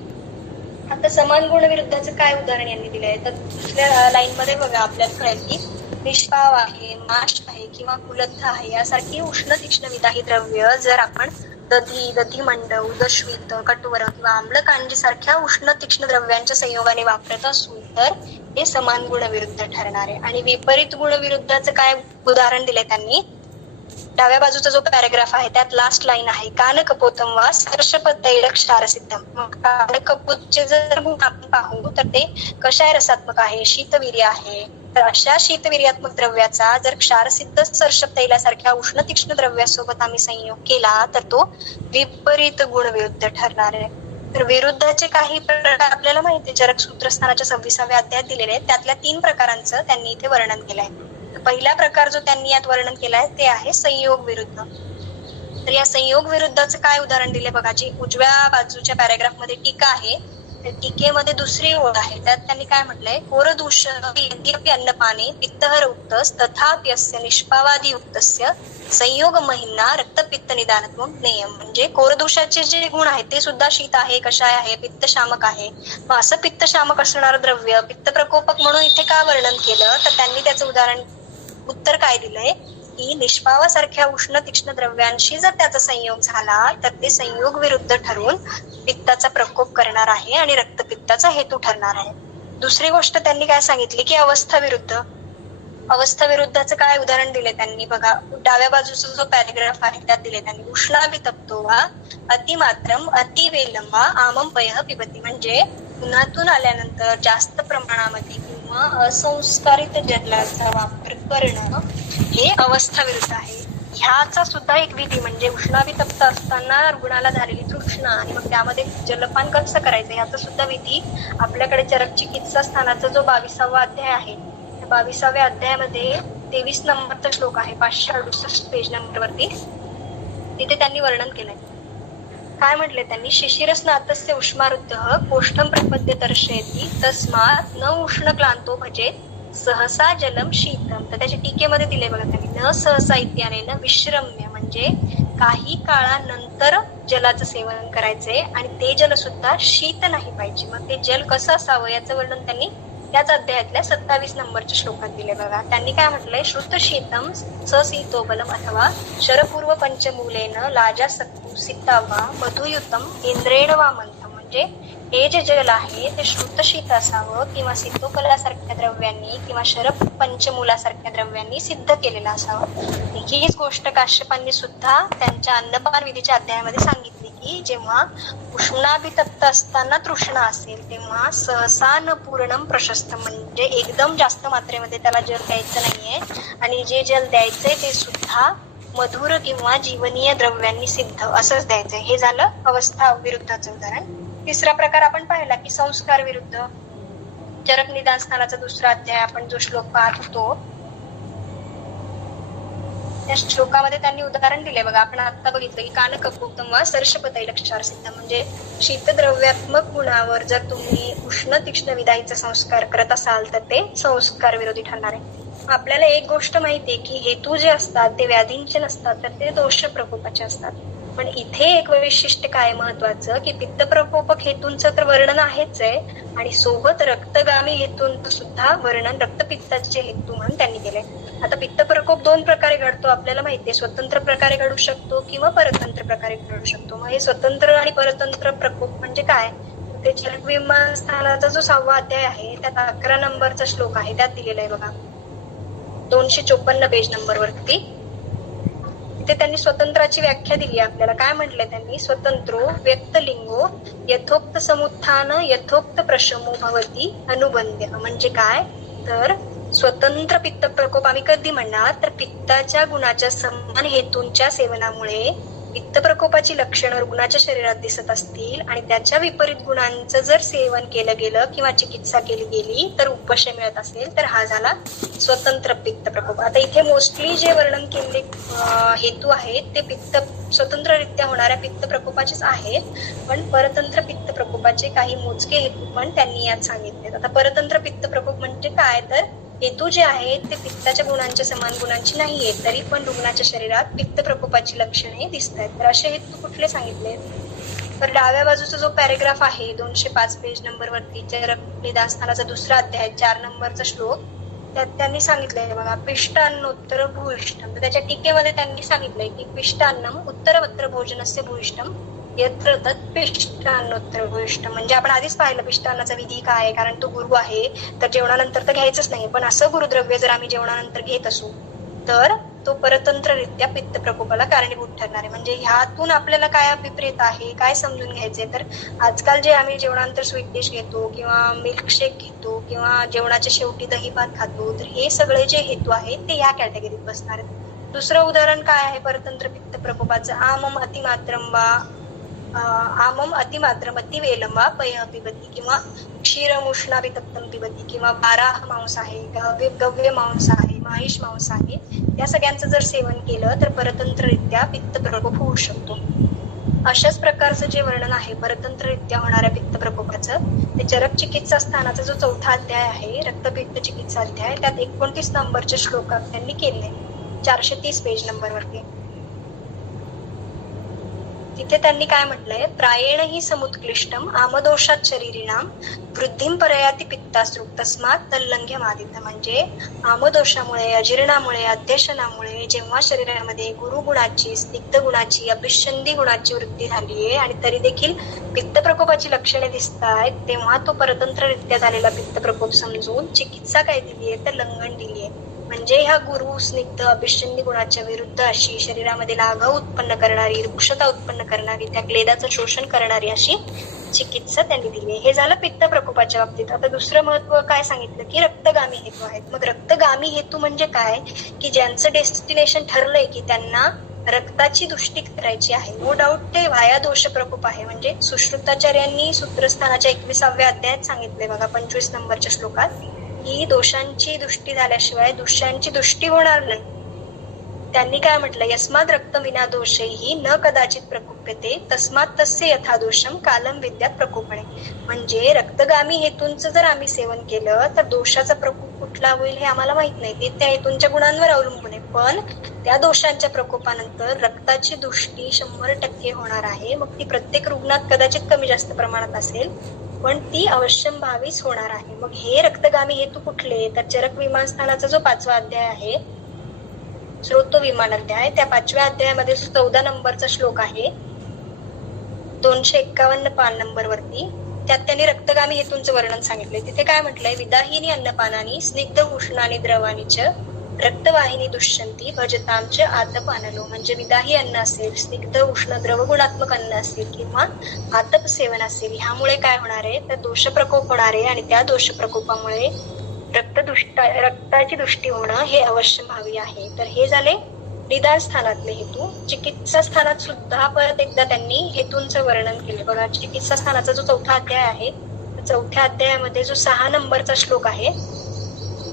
आता समान गुण विरुद्धाचं काय उदाहरण यांनी दिलंय तर दुसऱ्या लाईन मध्ये बघा, आपल्याला कळेल की निष्पाव आहे, माश आहे किंवा कुलत्थ आहे यासारखी उष्ण तीक्ष्ण विदाही द्रव्य जर आपण दधिमंड, उदश्वित, कटुवर किंवा आम्लकांजी सारख्या उष्ण तीक्ष्ण द्रव्यांच्या संयोगाने वापरत असू तर हे समान गुण विरुद्ध ठरणार आहे. आणि विपरीत गुण विरुद्धाचं काय उदाहरण दिलंय त्यांनी, डाव्या बाजूचा जो पॅराग्राफ आहे त्यात लास्ट लाईन आहे, कानकपोतम वा सर्षपतैल क्षारसिद्धम. मग कानकपोतचे जर गुण आपण पाहू तर ते कशाय रसात्मक आहे, शीतवीर्य आहे. तर अशा शीतवीर्यात्मक द्रव्याचा जर क्षारसिद्ध सर्षप तैलासारख्या उष्ण तीक्ष्ण द्रव्यासोबत आम्ही संयोग केला तर तो विपरीत गुण विरुद्ध ठरणार आहे. तर विरुद्धाचे काही प्रकार आपल्याला माहिती आहे, चरक सूत्रस्थानाच्या 26व्या अध्यायात दिलेले आहेत. त्यातल्या 3 प्रकारांचं त्यांनी इथे वर्णन केलंय. पहिला प्रकार जो त्यांनी यात वर्णन केलाय ते आहे संयोग विरुद्ध. तर या संयोग विरुद्धाचं काय उदाहरण दिले बघा, जी उजव्या बाजूच्या पॅराग्राफ मध्ये टीका आहे, त्या टीकेमध्ये 2री ओळ आहे, त्यात त्यांनी काय म्हटलंय, कोरदूषण यद्यपि अन्नपाने पित्तहर उक्तस तथाप्यस्य निष्पावादी उक्तस्य संयोग महिना रक्तपित्त निदानत्व ज्ञेयम. म्हणजे कोरदूषाचे जे गुण आहेत ते सुद्धा शीत आहे, कषाय आहे, पित्तशामक आहे. मग असं पित्तशामक असणारं द्रव्य पित्त प्रकोपक म्हणून इथे का वर्णन केलं तर त्यांनी त्याचं उत्तर काय दिलंय की निष्पावासारख्या उष्ण तीक्ष्ण द्रव्यांशी जर त्याचा संयोग झाला तर ते संयोग विरुद्ध ठरून पित्ताचा प्रकोप करणार आहे आणि रक्तपित्ताचा हेतू ठरणार आहे. दुसरी गोष्ट त्यांनी काय सांगितली की अवस्था विरुद्ध. अवस्था विरुद्धाचं काय उदाहरण दिले त्यांनी बघा, डाव्या बाजूचा जो पॅराग्राफ आहे त्यात दिले त्यांनी, उष्णाभितप्तो वा अतिमात्रम अतिवेलम वा आमंपयः पिबती. म्हणजे उन्हातून आल्यानंतर जास्त प्रमाणामध्ये किंवा असंस्कारित जलाचा वापर करणं हे अवस्था विरुद्ध आहे. ह्याचा सुद्धा एक विधी म्हणजे उष्णाभितप्त असताना रुग्णाला झालेली तृष्णा आणि मग त्यामध्ये जलपान कसं करायचं ह्याचा सुद्धा विधी आपल्याकडे चरक चिकित्सा स्थानाचा जो 22वा अध्याय आहे, 22व्या अध्यायामध्ये 23 नंबरचा श्लोक आहे, 568 पेज नंबरवरती. तिथे त्यांनी वर्णन केलंय. काय म्हटले त्यांनी, शिशिर स्नातस्य उष्मारुद्धः कोष्ठम प्रपद्य दर्शयति तस्मात् न उष्ण क्लांतो भजेत सहसा जलम शीतम. तर त्याच्या टीकेमध्ये दिले बघा त्यांनी, न सहसा इत्यानेन विश्रम्य. म्हणजे काही काळानंतर जलाचं सेवन करायचंय आणि ते जल सुद्धा शीत नाही पाहिजे. मग ते जल कसं असावं याचं वर्णन त्यांनी त्याच अध्यायातल्या 27 नंबरच्या श्लोकात दिले बघा. त्यांनी काय म्हटलंय, श्रुत शीतम सशीतोबलम अथवा शरपूर्व पंचमूलेन लाजा सिक्ता वा मधुयुतम इंद्रेण वा मंथम. म्हणजे हे जे जल आहे ते श्रुतशीत असावं किंवा सीतोपलासारख्या द्रव्यांनी किंवा शरप पंचमूलासारख्या द्रव्यांनी सिद्ध केलेलं असावं. हीच गोष्ट काश्यपांनी सुद्धा त्यांच्या अन्नपान विधीच्या अध्यायामध्ये सांगितली की जेव्हा उष्णाभितप्त असताना तृष्णा असेल तेव्हा सहसा न पूर्णम प्रशस्त. म्हणजे एकदम जास्त मात्रेमध्ये त्याला जल द्यायचं नाहीये आणि जे जल द्यायचंय ते सुद्धा मधुर किंवा जीवनीय द्रव्यांनी सिद्ध असंच द्यायचंय. हे झालं अवस्था विरुद्धाचं उदाहरण. 3रा प्रकार आपण पाहिला की संस्कार विरुद्ध. चरक निदान स्थानाचा 2रा अध्याय आपण जो श्लोक पाहत होतो त्या श्लोकामध्ये त्यांनी उदाहरण दिले बघा. आपण आता बघितलं की कानकपोतम वा सर्षपतैल क्षारसिद्ध. म्हणजे शीतद्रव्यात्मक गुणावर जर तुम्ही उष्ण तीक्ष्ण विधाईचा संस्कार करत असाल तर ते संस्कार विरोधी ठरणार आहे. आपल्याला एक गोष्ट माहितीये की हेतू जे असतात ते व्याधींचे नसतात, तर ते दोष प्रकोपाचे असतात. पण इथे एक वैशिष्ट्य काय महत्वाचं की पित्त प्रकोपक हेतूंचं तर वर्णन आहेच आहे, आणि सोबत रक्तगामी हेतूंचं सुद्धा वर्णन रक्तपित्ताचे हेतू म्हणून त्यांनी केलंय. आता पित्त प्रकोप दोन प्रकारे घडतो आपल्याला माहितीये, स्वतंत्र प्रकारे घडू शकतो किंवा परतंत्र प्रकारे घडू शकतो. मग हे स्वतंत्र आणि परतंत्र प्रकोप म्हणजे काय, ते चरक विमान स्थानाचा जो 6वा अध्याय आहे त्यात 11 नंबरचा श्लोक आहे, त्यात दिलेला आहे बघा, 254 पेज नंबर वरती. तिथे त्यांनी स्वतंत्राची व्याख्या दिली आपल्याला. काय म्हटलंय त्यांनी, स्वतंत्रो व्यक्तलिंगो यथोक्त समुत्थान यथोक्त प्रशमो भवती अनुबंध्य. म्हणजे काय तर स्वतंत्र पित्त प्रकोप आम्ही कधी म्हणणार तर पित्ताच्या गुणाच्या समान हेतूंच्या सेवनामुळे पित्त प्रकोपाची लक्षणं रुग्णाच्या शरीरात दिसत असतील आणि त्याच्या विपरीत गुणांचं जर सेवन केलं गेलं किंवा चिकित्सा केली गेली तर उपशय मिळत असेल तर हा झाला स्वतंत्र पित्त प्रकोप. आता इथे मोस्टली जे वर्णन केलेले हेतू आहेत ते पित्त स्वतंत्ररित्या होणाऱ्या पित्त प्रकोपाचेच आहेत, पण परतंत्र पित्त प्रकोपाचे काही मोजके हेतू पण त्यांनी यात सांगितले. आता परतंत्र पित्त प्रकोप म्हणजे काय तर हेतू जे आहेत ते पित्ताच्या गुणांच्या समान गुणांची नाहीये, तरी पण रुग्णाच्या शरीरात पित्त प्रकोपाची लक्षणे दिसत आहेत. तर असे हेतू कुठले सांगितले, तर डाव्या बाजूचा जो पॅरेग्राफ आहे 205 पेज नंबर वरती चरक निदानस्थानाचा 2रा अध्याय 4 नंबरचा श्लोक, त्यात त्यांनी सांगितलंय बघा, पिष्टान्नोत्तर भूयिष्ठम. तर त्याच्या टीकेमध्ये त्यांनी सांगितलंय की पिष्टान्नम उत्तरवत्र भोजनस्य भूयिष्ठम यत्र तत् पिष्टान्नोत्तर भूयिष्ठम. म्हणजे आपण आधीच पाहिलं पिष्टान्नाचा विधी काय आहे, कारण तो गुरु आहे तर जेवणानंतर तर घ्यायचंच नाही, पण असं गुरुद्रव्य जर आम्ही जेवणानंतर घेत असू तर तो परतंत्ररित्या पित्त प्रकोपाला कारणीभूत ठरणार आहे. म्हणजे ह्यातून आपल्याला काय अभिप्रेत आहे, काय समजून घ्यायचंय, तर आजकाल जे आम्ही जेवणानंतर स्वीट डिश घेतो किंवा मिल्कशेक घेतो किंवा जेवणाच्या शेवटी दही भात खातो, तर हे सगळे जे हेतू आहेत ते ह्या कॅटेगरीत बसणार आहेत. दुसरं उदाहरण काय आहे परतंत्र पित्त प्रकोपाचं, आमम अतिमात्रम वा आमम अतिमात्रम अतिवेलम वा पयः पिबती किंवा क्षीरम उष्णाभितप्तम पिबती किंवा बाराह मांस आहे, गव्य मांस आहे, माहिष मांस आहे, या सगळ्यांचं जर सेवन केलं तर परतंत्ररित्या पित्त प्रकोप होऊ शकतो. अशाच प्रकारचं जे वर्णन आहे परतंत्ररित्या होणाऱ्या पित्त प्रकोपाचं ते चरक चिकित्सा स्थानाचा जो 4था अध्याय आहे रक्तपित्त चिकित्सा अध्याय, त्यात 29 नंबरच्या श्लोकात त्यांनी केले 430 पेज नंबरवरती. तिथे त्यांनी काय म्हटलंय, प्रायेण ही समुत्क्लिष्टम आमदोषात शरीरिणाम वृद्धिम परयाती पित्तास्त्रुक तस्मात तल्लंघ्यमादित. म्हणजे आमदोषामुळे, अजीर्णामुळे, अध्यशनामुळे जेव्हा शरीरामध्ये गुरुगुणाची, स्निग्ध गुणाची, अभिषंदी गुणाची वृद्धी झालीये आणि तरी देखील पित्त प्रकोपाची लक्षणे दिसत आहेत, तेव्हा तो परतंत्ररित्या झालेला पित्त प्रकोप समजून चिकित्सा काय दिलीये तर लंघन दिलीये. म्हणजे ह्या गुरु, स्निग्ध, अभिषंदी गुणाच्या विरुद्ध अशी शरीरामध्ये लाघव उत्पन्न करणारी, रुक्षता उत्पन्न करणारी, त्या क्लेदाचं शोषण करणारी अशी चिकित्सा त्यांनी दिली. हे झालं पित्त प्रकोपाच्या बाबतीत. आता दुसरं महत्व काय सांगितलं की रक्तगामी हेतू आहेत. मग रक्तगामी हेतू म्हणजे काय की ज्यांचं डेस्टिनेशन ठरलंय की त्यांना रक्ताची दुष्टी करायची आहे, नो डाऊट ते वाया दोष प्रकोप आहे. म्हणजे सुश्रुताचार्यांनी सूत्रस्थानाच्या 21व्या अध्यायात सांगितले बघा 25 नंबरच्या श्लोकात की दोषांची दृष्टी झाल्याशिवाय दुष्यांची दृष्टी होणार नाही. त्यांनी काय म्हटलं, यस्माद रक्त विना दोषही न कदाचित प्रकोप्यते तस्मात तस्य यथा दोषम कालम विद्यात प्रकोपणे. म्हणजे रक्तगामी हेतूंचं जर आम्ही सेवन केलं तर दोषाचा प्रकोप कुठला होईल हे आम्हाला माहित नाही, ते त्या हेतूंच्या गुणांवर अवलंबून आहे. पण त्या दोषांच्या प्रकोपानंतर रक्ताची दृष्टी 100% होणार आहे. मग ती प्रत्येक रुग्णात कदाचित कमी जास्त प्रमाणात असेल, पण ती अवश्यंभावीच होणार आहे. मग हे रक्तगामी हेतू कुठले, तर चरक विमानस्थानाचा जो 5वा अध्याय आहे स्रोत विमान अध्याय, त्या 5व्या अध्यायामध्ये जो 14 नंबरचा श्लोक आहे 251 पान नंबर वरती, त्यात त्यांनी रक्तगामी हेतूंचं वर्णन सांगितलंय. तिथे काय म्हटलंय, विदाहिनी अन्नपानानी स्निग्ध उष्णानी द्रवानीच रक्तवाहिनी दुष्यंती भजतांच आतप आणलो. म्हणजे विदाही अन्न असेल, स्निग्ध उष्ण द्रवगुणात्मक अन्न असेल किंवा आतप सेवन असेल, ह्यामुळे काय होणार आहे तर दोष प्रकोप होणार आहे आणि त्या दोष प्रकोपामुळे रक्ताची दृष्टी होणं हे अवश्यंभावी आहे. तर हे झाले निदान स्थानातले हेतू. चिकित्सा स्थानात सुद्धा परत एकदा त्यांनी हेतूंचं वर्णन केले बघा. चिकित्सा स्थानाचा जो 4था अध्याय आहे, 4थ्या अध्यायामध्ये जो 6 नंबरचा श्लोक आहे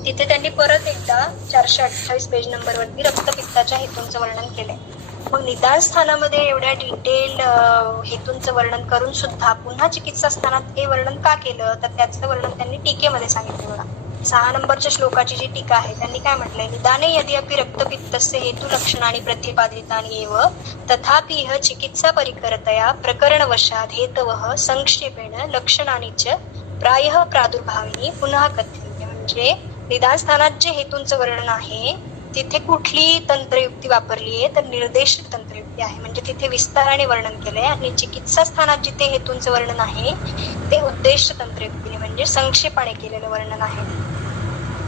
तिथे त्यांनी परत एकदा 428 पेज नंबरवरती रक्तपित्ताच्या हेतूंचं वर्णन केलंय. मग निदान स्थानामध्ये एवढ्या डिटेल्ड हेतूंचं वर्णन करून सुद्धा पुन्हा चिकित्सा स्थानात हे वर्णन का केलं तर त्याचं वर्णन त्यांनी टीकेमध्ये सांगितलं बघा. 6 नंबरच्या श्लोकाची जी टीका आहे त्यांनी काय म्हटलंय, निदाने यद्यपि रक्तपित्तस्य हेतु लक्षणानि प्रतिपादितानि एव तथापि इह चिकित्सा परिकरतया प्रकरणवशात् हेतवः संक्षेपेण लक्षणानि च प्रायः प्रादुर्भाविनी पुन्हा कथ्यन्ते. म्हणजे निदान स्थानात जे हेतूंचं वर्णन आहे तिथे कुठली तंत्रयुक्ती वापरली आहे तर निर्देशित तंत्रयुक्ती आहे. म्हणजे तिथे विस्ताराने वर्णन केलंय. आणि चिकित्सा स्थानात जिथे हेतूंचं वर्णन आहे ते उद्देश तंत्रयुक्तीने म्हणजे संक्षेपाने केलेलं वर्णन आहे.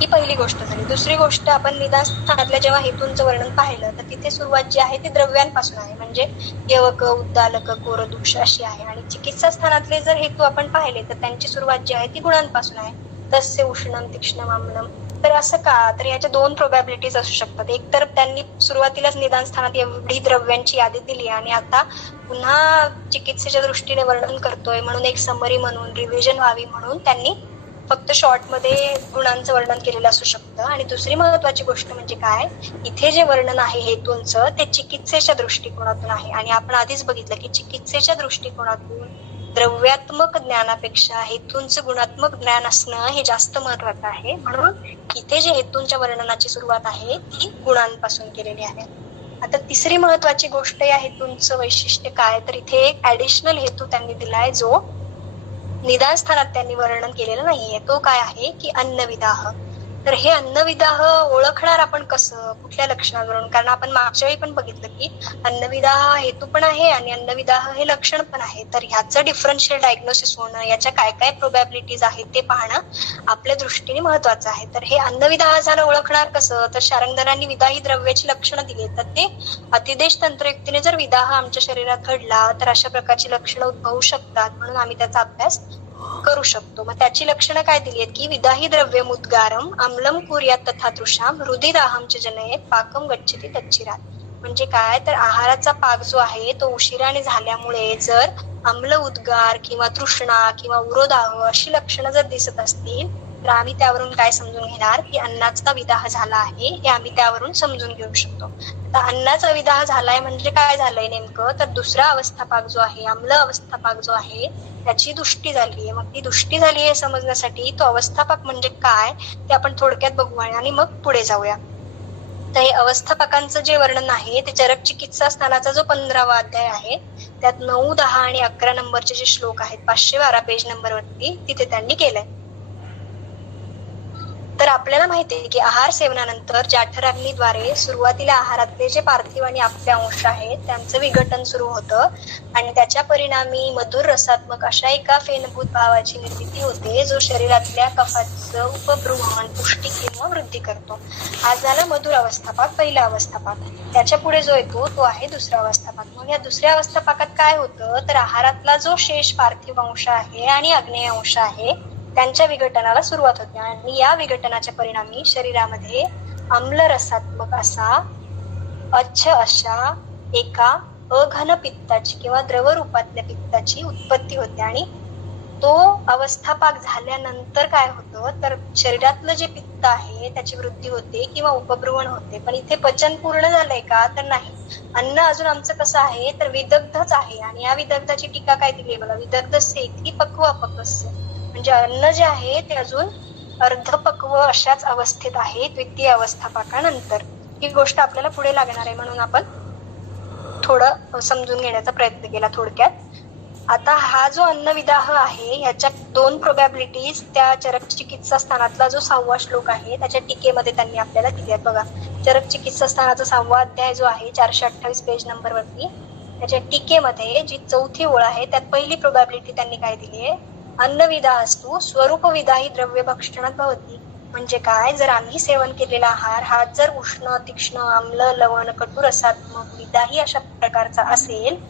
ही पहिली गोष्ट झाली. दुसरी गोष्ट, आपण निदान स्थानातल्या जेव्हा हेतूंचं वर्णन पाहिलं तर तिथे सुरुवात जी आहे ती द्रव्यांपासून आहे. म्हणजे यवक, उद्दालक, कोरदुष अशी आहे. आणि चिकित्सा स्थानातले जर हेतू आपण पाहिले तर त्यांची सुरुवात जी आहे ती गुणांपासून आहे. तस्य उष्णम तीक्ष्णम आम्लम. तर असं का, तर याच्या 2 प्रोबॅबिलिटीज असू शकतात. एक तर त्यांनी सुरुवातीलाच निदान स्थानात एवढी द्रव्यांची यादी दिली आणि आता पुन्हा चिकित्सेच्या दृष्टीने वर्णन करतोय म्हणून एक समरी म्हणून रिव्हिजन व्हावी म्हणून त्यांनी फक्त शॉर्ट मध्ये गुणांचं वर्णन केलेलं असू शकतं. आणि दुसरी महत्वाची गोष्ट म्हणजे काय, इथे जे वर्णन आहे हेतूंचं ते चिकित्सेच्या दृष्टिकोनातून आहे. आणि आपण आधीच बघितलं की चिकित्सेच्या दृष्टिकोनातून द्रव्यात्मक ज्ञानापेक्षा हेतूंचं गुणात्मक ज्ञान असणं हे जास्त महत्वाचं आहे. म्हणून इथे जे हेतूंच्या वर्णनाची सुरुवात आहे ती गुणांपासून केलेली आहे. आता तिसरी महत्वाची गोष्ट या हेतूंचं वैशिष्ट्य काय, तर इथे एक ऍडिशनल हेतू त्यांनी दिलाय जो निदान स्थानात त्यांनी वर्णन केलेलं नाहीये. तो काय आहे की अन्नविदाह. तर हे अन्नविदाह ओळखणार आपण कसं, कुठल्या लक्षणावरून, कारण आपण मागच्या वेळी पण बघितलं की अन्नविदाह हेतू पण आहे आणि अन्नविदाह हे लक्षण पण आहे. तर ह्याचं डिफरन्शियल डायग्नोसिस होणं, याच्या काय काय प्रोबॅबिलिटीज आहेत ते पाहणं आपल्या दृष्टीने महत्वाचं आहे. तर हे अन्नविदाह झालं ओळखणार कसं, तर शारंगधरांनी विदाही द्रव्याची लक्षणं दिली. तर ते अतिदेश तंत्रयुक्तीने जर विदाह आमच्या शरीरात घडला तर अशा प्रकारची लक्षणं उद्भवू शकतात. म्हणून आम्ही त्याचा अभ्यास करू शकतो. मग त्याची लक्षणं काय दिली आहेत की विदाही द्रव्य मुद्गारम आम्लम कुर्यात तथा तृषाम हृदिदाहम च जनयेत पाकम गच्छति तच्चिरात. म्हणजे काय, तर आहाराचा पाक जो आहे तो उशिराने झाल्यामुळे जर आम्ल उद्गार किंवा तृष्णा किंवा उरोदाह अशी लक्षणं जर दिसत असतील तर आम्ही त्यावरून काय समजून घेणार की अन्नाचा विदाह झाला आहे, हे आम्ही त्यावरून समजून घेऊ शकतो. आता अन्नाचा विदाह झालाय म्हणजे काय झालंय नेमकं, तर दुसरा अवस्थापाक जो आहे, आम्ल अवस्थापाक जो आहे त्याची दुष्टी झालीये. मग ती दुष्टी झाली हे समजण्यासाठी तो अवस्थापाक म्हणजे काय ते आपण थोडक्यात बघू आणि मग पुढे जाऊया. तर हे अवस्थापाकांचं जे वर्णन आहे ते चरक चिकित्सा स्थानाचा जो 15वा अध्याय आहे त्यात 9, 10 आणि 11 नंबरचे जे श्लोक आहेत 512 पेज नंबरवरती तिथे त्यांनी केलंय. तर आपल्याला माहितीये की आहार सेवनानंतर जाठराग्नीद्वारे सुरुवातीला आहारातले जे पार्थिव आणि आप्य अंश आहेत त्यांचं विघटन सुरू होतं आणि त्याच्या परिणामी मधुर रसात्मक अशा एका फेनभूत भावाची निर्मिती होते जो शरीरातल्या कफाचं उपभ्रूमण, पुष्टी किंवा वृद्धी करतो. हा झाला मधुर अवस्थापाक, पहिला अवस्थापाक. त्याच्या पुढे जो येतो तो आहे दुसरा अवस्थापाक. मग या दुसऱ्या अवस्थापाकात काय होतं, तर आहारातला जो शेष पार्थिव अंश आहे आणि आग्नेय अंश आहे त्यांच्या विघटनाला सुरुवात होते आणि या विघटनाच्या परिणामी शरीरामध्ये आम्लरसात्मक असा अशा एका अघन पित्ताची किंवा द्रव रूपातल्या पित्ताची उत्पत्ती होते. आणि तो अवस्थापाक झाल्यानंतर काय होतं, तर शरीरातलं जे पित्त आहे त्याची वृद्धी होते किंवा उपभ्रमण होते. पण इथे पचन पूर्ण झालंय का, तर नाही. अन्न अजून आमचं कसं आहे, तर विदग्धच आहे. आणि या विदग्धाची टीका काय दिली बघा, विदग्धस्य इति पक्व अपक्वस्य. म्हणजे अन्न जे आहे ते अजून अर्धपक्व अशाच अवस्थेत आहे द्वितीय अवस्थापाकानंतर. ही गोष्ट आपल्याला पुढे लागणार आहे म्हणून आपण थोडं समजून घेण्याचा प्रयत्न केला थोडक्यात. आता हा जो अन्नविदाह आहे ह्याच्या 2 प्रोबॅबिलिटीज त्या चरक चिकित्सा स्थानातला जो 6वा श्लोक आहे त्याच्या टीकेमध्ये त्यांनी आपल्याला दिली आहेत बघा. चरक चिकित्सा स्थानाचा 6वा अध्याय जो आहे 428 पेज नंबरवरती त्याच्या टीकेमध्ये जी 4थी ओळ आहे त्यात पहिली प्रोबॅबिलिटी त्यांनी काय दिली आहे, अन्नविदाहस्तु स्वरूप विदाही द्रव्य भक्षणात भवती. म्हणजे काय, जर आम्ही सेवन केलेला आहार हा जर उष्ण, तीक्ष्ण, आम्ल, लवण, कटू रसात्मक, विदाही अशा प्रकारचा असेल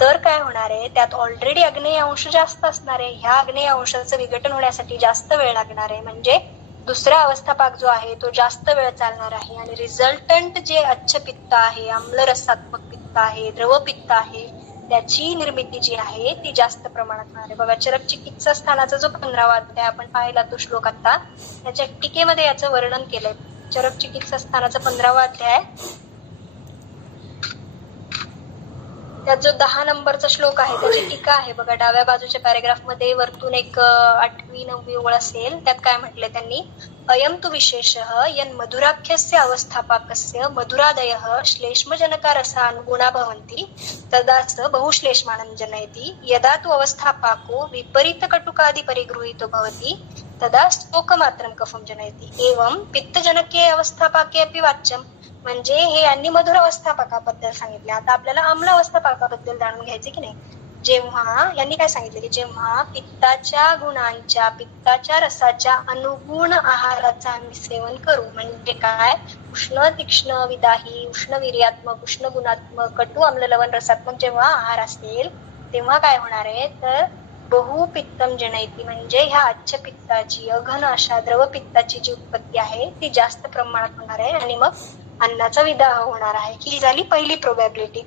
तर काय होणार आहे, त्यात ऑलरेडी आग्नेय अंश जास्त असणार आहे. ह्या आग्नेय अंशाचं विघटन होण्यासाठी जास्त वेळ लागणार आहे. म्हणजे दुसरा अवस्थापाक जो आहे तो जास्त वेळ चालणार आहे आणि रिझल्टंट जे अच्छ पित्त आहे, आम्ल रसात्मक पित्त आहे, द्रव पित्त आहे त्याची निर्मिती जी आहे ती जास्त प्रमाणात होणार आहे. बघा, चरक चिकित्सा स्थानाचा जो 15वा अध्याय आपण पाहिला तो श्लोक आता त्याच्या टीकेमध्ये याचं वर्णन केलंय. चरक चिकित्सा स्थानाचा 15वा अध्याय त्यात जो 10 नंबरचा श्लोक आहे त्याची टीका आहे बघा. डाव्या बाजूच्या पॅरेग्राफ मध्ये वरतून एक 8वी 9वी ओळ असेल त्यात काय म्हटलंय त्यांनी, अयं तु विशेषः यन्मधुराख्यस्य अवस्थापाकस्य मधुरादयः श्लेष्मजनकरसानुगुणा भवन्ति तदा स बहुश्लेष्मानं जनयति। यदा तु अवस्थापाको विपरीतकटुकादिपरिगृहीतो भवति तदा स्तोकमात्रं कफं जनयति। एवं पित्तजनके अवस्थापाके अपि वाच्यं। म्हणजे हे यांनी मधुर अवस्थापाकाबद्दल सांगितले। आता आपल्याला आम्ल अवस्थापाकाबद्दल जाणून घ्यायचे की नाही। जेव्हा यांनी काय सांगितले की जेव्हा पित्ताच्या गुणांच्या पित्ताच्या रसाच्या अनुगुण आहाराचं आम्ही सेवन करू, म्हणजे काय, उष्ण तीक्ष्ण विदाही उष्ण वीर्यात्मक उष्ण गुणात्मक कटू आम्ल लवण रसात्मक जेव्हा आहार असेल तेव्हा काय होणार आहे तर बहुपित्तम जनयती, म्हणजे ह्या आच्छ पित्ताची अघन अशा द्रव पित्ताची जी उत्पत्ती आहे ती जास्त प्रमाणात होणार आहे आणि मग अन्नाचा विदाह होणार आहे। ही झाली पहिली प्रोबॅबिलिटी।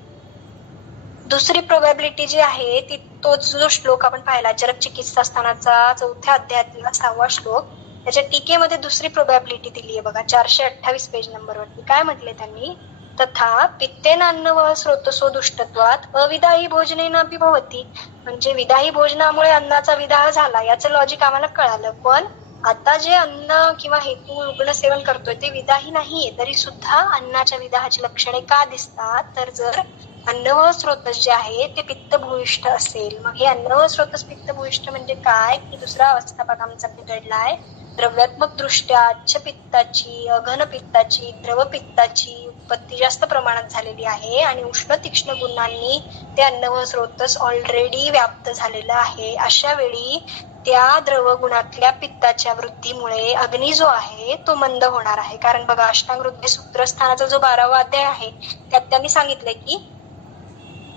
दुसरी प्रोबॅबिलिटी जी आहे ती तोच जो श्लोक आपण पाहिला चरक चिकित्सा स्थानाचा 4थ्या अध्यायातला 6वा श्लोक, त्याच्या टीकेमध्ये दुसरी प्रोबॅबिलिटी दिली आहे बघा 428 पेज नंबरवरती। काय म्हटले त्यांनी, तथा पित्तेनान्नवः स्रोतसो दुष्टत्वात अविदाही भोजनेनापि भवति, म्हणजे विदाही भोजनामुळे अन्नाचा विदाह झाला याचं लॉजिक आम्हाला कळालं। पण आता जे अन्न किंवा हेतू रुग्ण सेवन करतोय ते विदाही नाहीये तरी सुद्धा अन्नाच्या विदाहाची लक्षणे का दिसतात, तर जर अन्नवह स्रोतस जे आहे ते पित्तभूयिष्ठ असेल। मग हे अन्नवह स्रोतस पित्तभूयिष्ठ म्हणजे काय की दुसरा अवस्थापाक आमचा बिघडलाय, द्रव्यात्मक दृष्ट्या आच्छ पित्ताची अघन पित्ताची द्रव पित्ताची उत्पत्ती जास्त प्रमाणात झालेली आहे आणि उष्ण तीक्ष्ण गुणांनी ते अन्नवह स्रोतस ऑलरेडी व्याप्त झालेलं आहे। अशा वेळी त्या द्रव गुणातल्या पित्ताच्या वृद्धीमुळे अग्नी जो आहे तो मंद होणार आहे। कारण बघा अष्टांग हृदय सूत्रस्थानाचा जो 12वा अध्याय आहे त्यात त्यांनी सांगितलंय की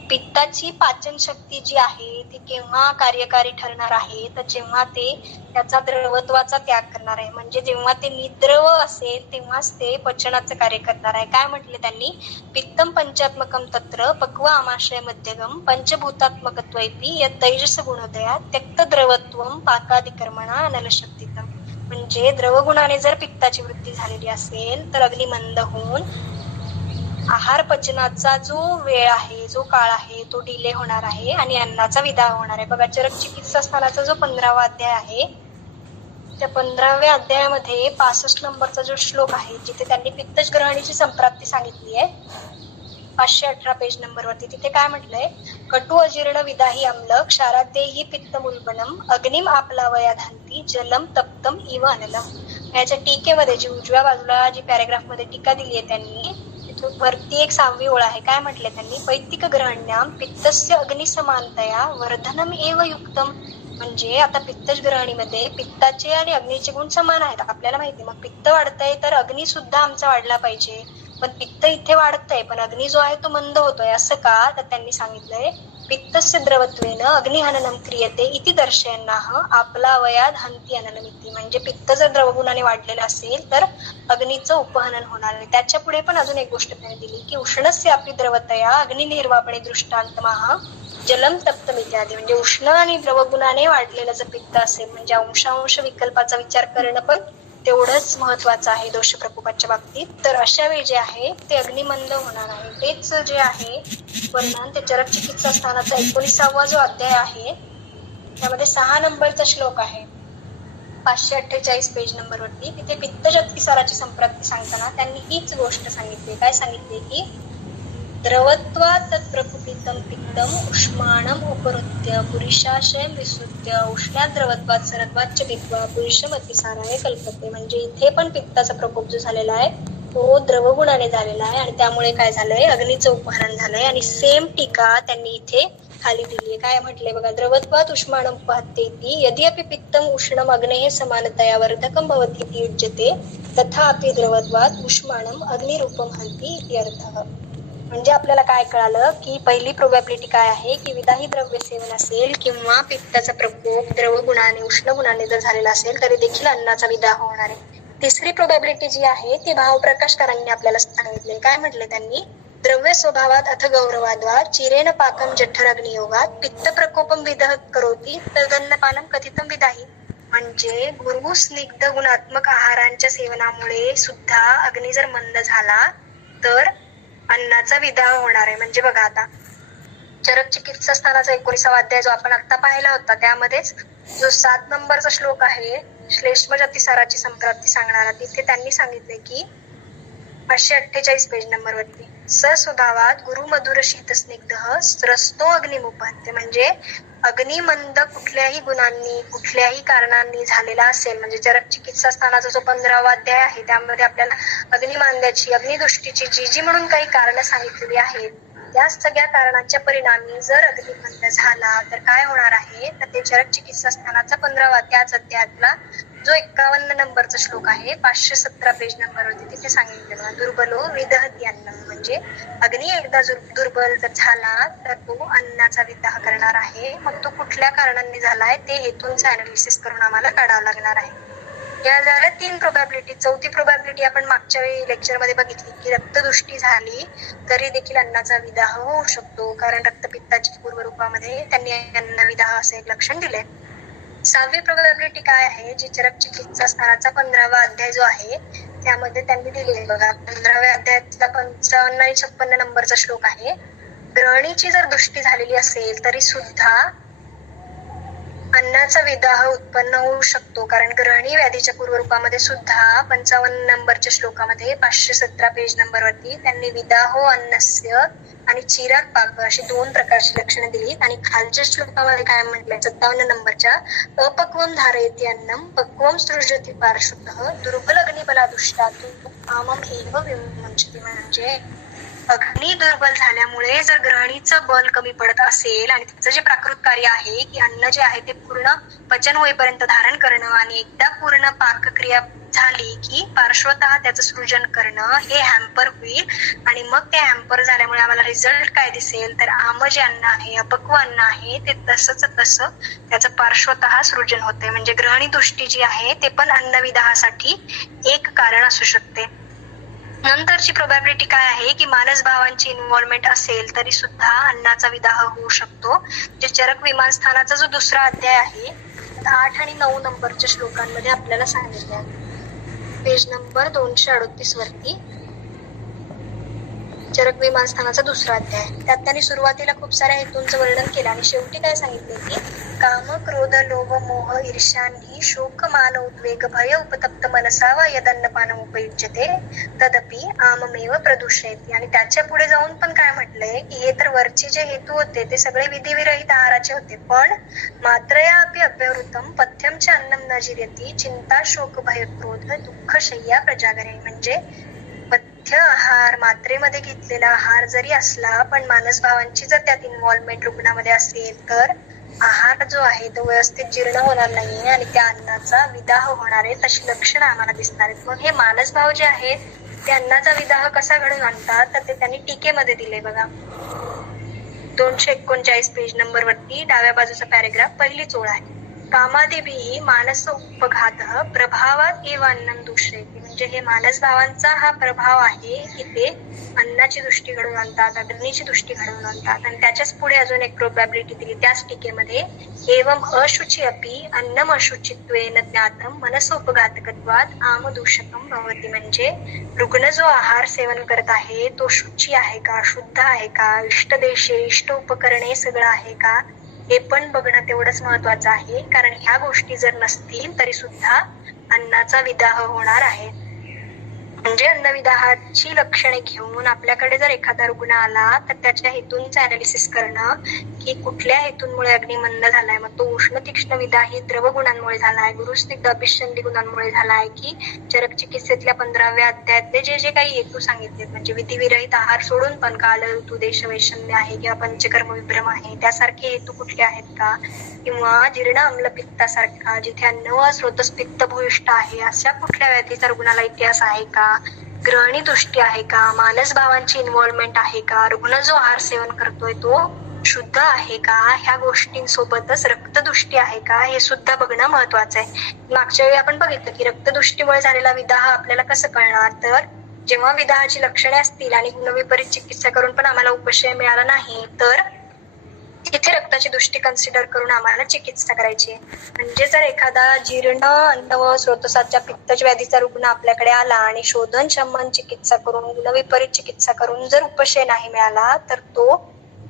पित्ताची पाचन शक्ती जी आहे ती केव्हा कार्यकारी ठरणार आहे तर जेव्हा ते त्याचा द्रवत्वाचा त्याग करणार आहे, म्हणजे जेव्हा ते निद्रव असेल तेव्हाच ते पचनाचं कार्य करणार आहे। काय म्हटले त्यांनी, पित्तम पंचात्मकम तत्र पक्व आमाशय मध्यगम पंचभूतात्मकत्व इति यत् तैजस गुणोदया त्यक्त द्रवत्वम पाकादिकर्मणा अनलशक्तितम, म्हणजे द्रवगुणाने जर पित्ताची वृद्धी झालेली असेल तर अग्नी मंद होऊन आहार पचनाचा जो वेळ आहे जो काळ आहे तो डिले होणार आहे आणि अन्नाचा विदाह होणार आहे। बघा चरक चिकित्सा स्थानाचा जो 15वा अध्याय आहे त्या 15व्या अध्यायामध्ये 65 नंबरचा जो श्लोक आहे जिथे त्यांनी पित्तज ग्रहणीची संप्राप्ती सांगितली आहे 518 पेज नंबरवरती, तिथे काय म्हटलंय, कटु अजीर्ण विदाही अम्ल क्षारादेही पित्त मुल्बनम अग्निम आपलावया धांती जलम तप्तम इव अनलम। याच्या टीकेमध्ये जी उजव्या बाजूला जी पॅराग्राफ मध्ये टीका दिली आहे त्यांनी वरती एक 6वी ओळ आहे। काय म्हटले त्यांनी, पैतिक ग्रहण्याम पित्तस्य अग्निसमानतया वर्धनम एव युक्तम, म्हणजे आता पित्तज ग्रहणीमध्ये पित्ताचे आणि अग्नीचे गुण समान आहेत आपल्याला माहिती। मग पित्त वाढतंय तर अग्नी सुद्धा आमचा वाढला पाहिजे, पण पित्त इथे वाढतंय पण अग्नी जो आहे तो मंद होतोय। असं का, तर त्यांनी सांगितलंय पित्तस्य द्रवत्वेन अग्निहननम क्रियते इति दर्शयन्नाह आपलावयाद हंती अननमिती, म्हणजे पित्त जर द्रवगुणाने वाढलेलं असेल तर अग्नीचं उपहनन होणार आहे। त्याच्या पुढे पण अजून एक गोष्ट त्यांनी दिली की उष्णस्य अपि द्रवतया अग्निनिर्वापणे दृष्टांतमाह जलम तप्तम इत्यादी, म्हणजे उष्ण आणि द्रवगुणाने वाढलेलं जर पित्त असेल म्हणजे अंशांश विकल्पाचा विचार करणं पण तेवढंच महत्वाचं आहे दोष प्रकोपाच्या बाबतीत। तर अशा वेळी जे आहे ते अग्निमंद होणार आहे। तेच जे आहे वर्णन ते चरक चिकित्सा स्थानाचा 19वा जो अध्याय आहे त्यामध्ये 6 नंबरचा श्लोक आहे 548 पेज नंबरवरती, तिथे पित्तज अतिसाराची संप्राप्ती सांगताना त्यांनी हीच गोष्ट सांगितली। काय सांगितले की द्रवत्वात् तत्प्रकुपितं पित्तम उष्माणम उपरुत्य पुरुषाशयं विसृत्य उष्णात द्रवत्वात् सरत्वाच्च पित्वा पुरुषम अतिसाराने कल्पते, म्हणजे इथे पण पित्ताचा प्रकोप जो झालेला आहे तो द्रवगुणाने झालेला आहे आणि त्यामुळे काय झालंय अग्नीचं उपहरण झालंय। आणि सेम टीका त्यांनी इथे खाली दिली आहे। काय म्हटले बघा, द्रवत्वात् उष्माणम उपहत्येति यदि अपि पित्तम उष्णम अग्नेः समानतया वर्धकं भवति इति युज्यते तथापि द्रवत्वात् उष्माणम अग्निरूपं हन्ति इति अर्थः। म्हणजे आपल्याला काय कळालं की पहिली प्रोबॅबिलिटी काय आहे की विदाही द्रव्य सेवन असेल किंवा पित्ताचा प्रकोप द्रवगुणाने उष्ण गुणाने जर झालेला असेल तरी देखील अन्नाचा विदाह होणार आहे। तिसरी प्रोबॅबिलिटी जी आहे ती भावप्रकाशकारांनी आपल्याला सांगितले। काय म्हटले त्यांनी, द्रव्य स्वभावात अथ गौरवाद्वा चिरेण पाकम जठर अग्नियोगात पित्त प्रकोपम विदह करोति तदन्नपानम कथितम विदाही, म्हणजे गुरु स्निग्ध गुणात्मक आहारांच्या सेवनामुळे सुद्धा अग्नी जर मंद झाला तर अन्नाचा विदाह होणार आहे। म्हणजे बघा आता चरक चिकित्सा स्थानाचा 19वा अध्याय जो आपण आता पाहिला होता त्यामध्येच जो 7 नंबरचा श्लोक आहे श्लेष्मजातिसाराची संप्राप्ती सांगणारा, तिथे त्यांनी सांगितले की 548 पेज नंबरवरती, ससुधावात गुरु मधुर शीत स्निग्ध रस्तो अग्निमुपहते, म्हणजे अग्निमंद कुठल्याही गुणांनी कुठल्याही कारणांनी झालेला असेल, म्हणजे चरक चिकित्सा स्थानाचा जो 15वा अध्याय आहे त्यामध्ये आपल्याला अग्निमांद्याची अग्निदृष्टीची जी म्हणून काही कारण सांगितलेली आहेत, त्या सगळ्या कारणांच्या परिणामी जर अग्निमंद झाला तर काय होणार आहे, तर ते चरक चिकित्सा स्थानाचा 15वा त्याच अध्यायातला जो 51 नंबरचा श्लोक आहे 517 पेज नंबरवरती तिथे सांगितलेला, दुर्बलो विदहती अन्न, म्हणजे अग्नी एकदा दुर्बल जर झाला तर तो अन्नाचा विदाह करणार आहे. मग तो कुठल्या कारणांनी झालाय ते हेतूंचं अनालिसिस करून आम्हाला काढावं लागणार आहे. या झाल्या 3 प्रोबॅबिलिटी. चौथी प्रोबॅबिलिटी आपण मागच्या वेळी लेक्चरमध्ये बघितली की रक्तदृष्टी झाली तरी देखील अन्नाचा विदाह होऊ शकतो, कारण रक्तपित्ताच्या पूर्वरूपामध्ये त्यांनी अन्न विदाह असे एक लक्षण दिले. 6वी प्रोबॅबिलिटी काय आहे, जी चरक चिकित्सा स्थानाचा 15वा अध्याय जो आहे त्यामध्ये त्यांनी दिलेली बघा, 15व्या अध्यायातला 55 आणि 56 नंबरचा श्लोक आहे, ग्रहणीची जर दृष्टी झालेली असेल तरी सुद्धा अन्नाचा विदाह उत्पन्न होऊ शकतो, कारण ग्रहणी व्याधीच्या पूर्वरूपामध्ये सुद्धा 55 नंबरच्या श्लोकामध्ये 517 पेज नंबरवरती त्यांनी विदाहो अन्नस्य आणि चिराग पाक अशी 2 प्रकारची लक्षणं दिली. आणि खालच्या श्लोकामध्ये काय म्हटलंय 57 नंबरच्या, अपक्वम धारयति अन्नम पक्वम सृजति पार्श्वतः दुर्बल अग्निबला दुष्टातु आमम एव विमुंचति, म्हणजे अग्नी दुर्बल झाल्यामुळे जर ग्रहणीचं बल कमी पडत असेल आणि त्याचं जे प्राकृत कार्य आहे की अन्न जे आहे ते पूर्ण पचन होईपर्यंत धारण करणं आणि एकदा पूर्ण पाकक्रिया झाली की पार्श्वतः त्याचं सृजन करणं हे हॅम्पर होईल. आणि मग ते हॅम्पर झाल्यामुळे आम्हाला रिझल्ट काय दिसेल, तर आम जे अन्न आहे अपक्व अन्न आहे ते तसंच तसं त्याचं पार्श्वतः सृजन होते, म्हणजे ग्रहणी दृष्टी जी आहे ते पण अन्नविदाहासाठी एक कारण असू शकते. नंतरची प्रोबॅबिलिटी काय आहे की मानस भावांची इन्व्हॉल्वमेंट असेल तरी सुद्धा अन्नाचा विदाह होऊ शकतो, जे चरक विमान स्थानाचा जो 2रा अध्याय आहे 8 आणि 9 नंबरच्या श्लोकांमध्ये आपल्याला सांगितले आहे, पेज नंबर 238 वरती चरक विमान स्थानाचा 2रा अध्याय. त्यात त्यांनी सुरुवातीला खूप साऱ्या हेतूंचं वर्णन केलं आणि शेवटी काय सांगितले की काम क्रोध लोभ मोह ईर्ष्यानी शोक मान उद्वेग भय उपतप्त मनसा वा यदन्नपान उपयुज्यते तदपि आममेव प्रदूषयति. आणि त्याच्या पुढे जाऊन पण काय म्हटलंय की हे तर वरचे जे हेतू होते ते सगळे विधिविरहित आहाराचे होते, पण मात्र या अपि अव्यवृतम पथ्यम च अन्नम न जिरेति चिंता शोक भय क्रोध दुःख शय्या प्रजागरे, म्हणजे पथ्य आहार मात्रेमध्ये घेतलेला आहार जरी असला पण मानस भावांची जर त्यात इन्व्हॉल्वमेंट रुग्णामध्ये असेल तर आहार जो आहे तो व्यवस्थित जीर्ण होणार नाहीये आणि त्या अन्नाचा विदाह होणार आहे, तशी लक्षणं आम्हाला दिसणार आहेत. मग हे मानस भाव जे आहेत ते अन्नाचा विदाह कसा घडून आणतात तर ते त्यांनी टीकेमध्ये दिले बघा, 239 पेज नंबरवरती डाव्या बाजूचा पॅरेग्राफ पहिलीच ओळ आहे, कामादिभिः मानस उपघात प्रभावात एव अन्नम दूषयति, म्हणजे हे मानस भावांचा हा प्रभाव आहे की ते अन्नाची दृष्टी घडवून आणतात, अग्नीची दृष्टी घडवून आणतात. आणि त्याच्याच पुढे अजून एक प्रोबॅबिलिटी दिली त्याच टीकेमध्ये, एवं अशुची अपि अन्नम अशुचित्वेन ज्ञातम मनसोपघातकत्वात आमदूषकम भवति, म्हणजे रुग्ण जो आहार सेवन करत आहे तो शुची आहे का, शुद्ध आहे का, इष्टदेशे इष्ट उपकरणे सगळं आहे का हे पण बघणं तेवढंच महत्वाचं आहे, कारण ह्या गोष्टी जर नसतील तरी सुद्धा अन्नाचा विदाह होणार आहे. म्हणजे अन्नविदाहाची लक्षणे घेऊन आपल्याकडे जर एखादा रुग्ण आला तर त्याच्या हेतूंचं अनालिसिस करणं की कुठल्या हेतूंमुळे अग्निमंद झालाय, मग तो उष्ण तीक्ष्ण विदाही द्रव गुणांमुळे झालाय, गुरुस्निग्ध अभिषंदी गुणांमुळे झालाय की चरक चिकित्सेतल्या 15व्या अध्यायातले जे जे काही हेतू सांगितले, म्हणजे विधिविरहित आहार सोडून पण काल ऋतू देश वैषम्य आहे किंवा पंचकर्म विभ्रम आहे त्यासारखे हेतू कुठले आहेत का, किंवा जीर्ण अम्ल पित्तासारखा जिथे अन्न व स्रोतस पित्त भूयिष्ठ आहे अशा कुठल्या व्याधीचा रुग्णाला इतिहास आहे का, ग्रहणी दृष्टी आहे का, मानस भावांची इन्व्हॉल्वमेंट आहे का, रुग्ण जो आहार सेवन करतोय तो शुद्ध आहे का, ह्या गोष्टींसोबतच रक्तदृष्टी आहे का हे सुद्धा बघणं महत्वाचं आहे. मागच्या वेळी आपण बघितलं की रक्तदृष्टीमुळे झालेला विदाह आपल्याला कसं कळणार, तर जेव्हा विदाहाची लक्षणे असतील आणि गुणविपरीत चिकित्सा करून पण आम्हाला उपशय मिळाला नाही तर इथे रक्ताची दृष्टी कन्सिडर करून आम्हाला चिकित्सा करायची. म्हणजे जर एखादा जीर्ण अन्न व स्रोतसाच्या पित्तज व्याधीचा रुग्ण आपल्याकडे आला आणि शोधन शमन चिकित्सा करून गुणविपरीत चिकित्सा करून जर उपशय नाही मिळाला तर तो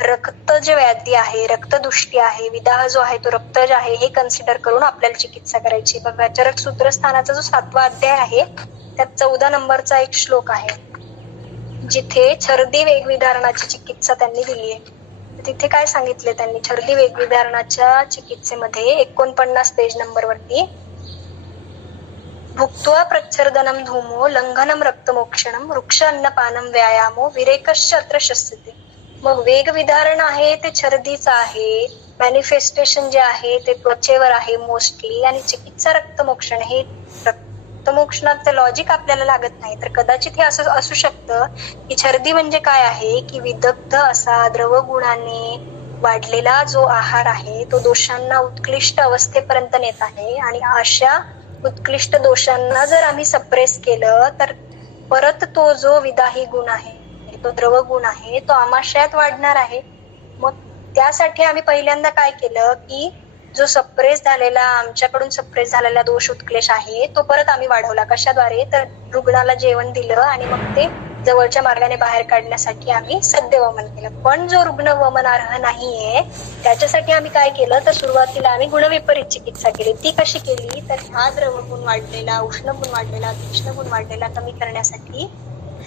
रक्त जे व्याधी आहे, रक्तदुष्टी आहे, विदाह जो आहे तो रक्तज आहे, हे कन्सिडर करून आपल्याला चिकित्सा करायची. बघा, चरक सूत्रस्थानाचा जो 7वा अध्याय आहे त्यात 14 नंबरचा एक श्लोक आहे, जिथे छर्दी वेगविधारणाची चिकित्सा त्यांनी दिली आहे. तिथे काय सांगितले त्यांनी छर्दी वेगविधारणाच्या चिकित्सेमध्ये 49 पेज नंबरवरती, भुक्त्वा प्रच्छर्दनम धूमो लंघनम रक्तमोक्षणम वृक्ष अन्नपानम व्यायामो विरेकश्च अत्र शस्यते. मग वेगविधारण आहे ते छर्दीचं आहे, मॅनिफेस्टेशन जे आहे ते त्वचेवर आहे मोस्टली, आणि चिकित्सा रक्तमोक्षण हे रक्तमोक्षणाचं लॉजिक आपल्याला लागत नाही. तर कदाचित हे असं असू शकतं की छर्दी म्हणजे काय आहे की विदग्ध असा द्रवगुणाने वाढलेला जो आहार आहे तो दोषांना उत्कृष्ट अवस्थेपर्यंत नेत आहे, आणि अशा उत्कृष्ट दोषांना जर आम्ही सप्रेस केलं तर परत तो जो विदाही गुण आहे, तो द्रवगुण आहे, तो आमाशयात वाढणार आहे. मग त्यासाठी आम्ही पहिल्यांदा काय केलं की जो सप्रेस झालेला, आमच्याकडून सप्रेस झालेला दोष उत्क्लेश आहे तो परत आम्ही वाढवला. कशाद्वारे? तर रुग्णाला जेवण दिलं आणि मग ते जवळच्या मार्गाने बाहेर काढण्यासाठी आम्ही सद्य वमन केलं. पण जो रुग्ण वमनार्ह नाहीये त्याच्यासाठी आम्ही काय केलं तर सुरुवातीला आम्ही गुणविपरीत चिकित्सा केली. ती कशी केली तर हा द्रवगुण वाढलेला, उष्णगुण वाढलेला, तीक्ष्णगुण वाढलेला कमी करण्यासाठी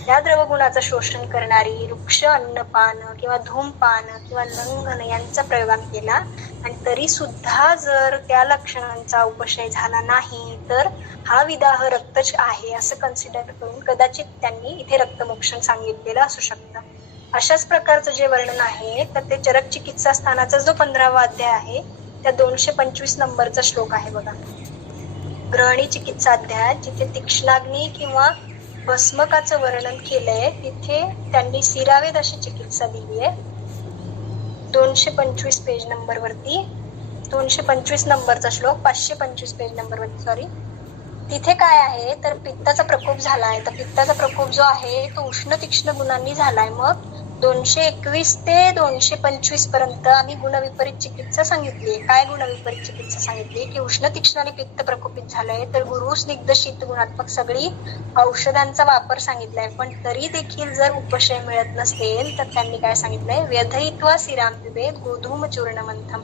या द्रवगुणाचं शोषण करणारी वृक्ष अन्नपान किंवा धूमपान किंवा लंघन यांचा प्रयोग आम्ही केला. आणि तरी सुद्धा जर त्या लक्षणांचा उपशय झाला नाही तर हा विदाह रक्तच आहे असं कन्सिडर करून कदाचित त्यांनी इथे रक्तमोक्षण सांगितलेलं असू शकतं. अशाच प्रकारचं जे वर्णन आहे तर ते चरक चिकित्सा स्थानाचा जो 15वा अध्याय आहे त्या 225 नंबरचा श्लोक आहे बघा, ग्रहणी चिकित्सा अध्याय, जिथे तीक्ष्णाग्नी किंवा भस्मकाचं वर्णन केलंय तिथे त्यांनी सिरावेद अशी चिकित्सा दिली आहे. 225 पेज नंबरवरती, 225 नंबरचा श्लोक, 525 पेज नंबरवरती सॉरी. तिथे काय आहे तर पित्ताचा प्रकोप झालाय. तर पित्ताचा प्रकोप जो आहे तो उष्ण तीक्ष्ण गुणांनी झालाय. मग 221 ते 225 पर्यंत आम्ही गुणविपरीत चिकित्सा सांगितली. काय गुणविपरीत चिकित्सा सांगितली की उष्ण तीक्ष्ण आणि पित्त प्रकोपित झालंय तर गुरु स्निग्ध शीत गुणात्मक सगळी औषधांचा वापर सांगितलाय. पण तरी देखील जर उपशय मिळत नसेल तर त्यांनी काय सांगितलंय, व्यधयित्वा सिराम पिबेत गोधूम चूर्ण मंथम.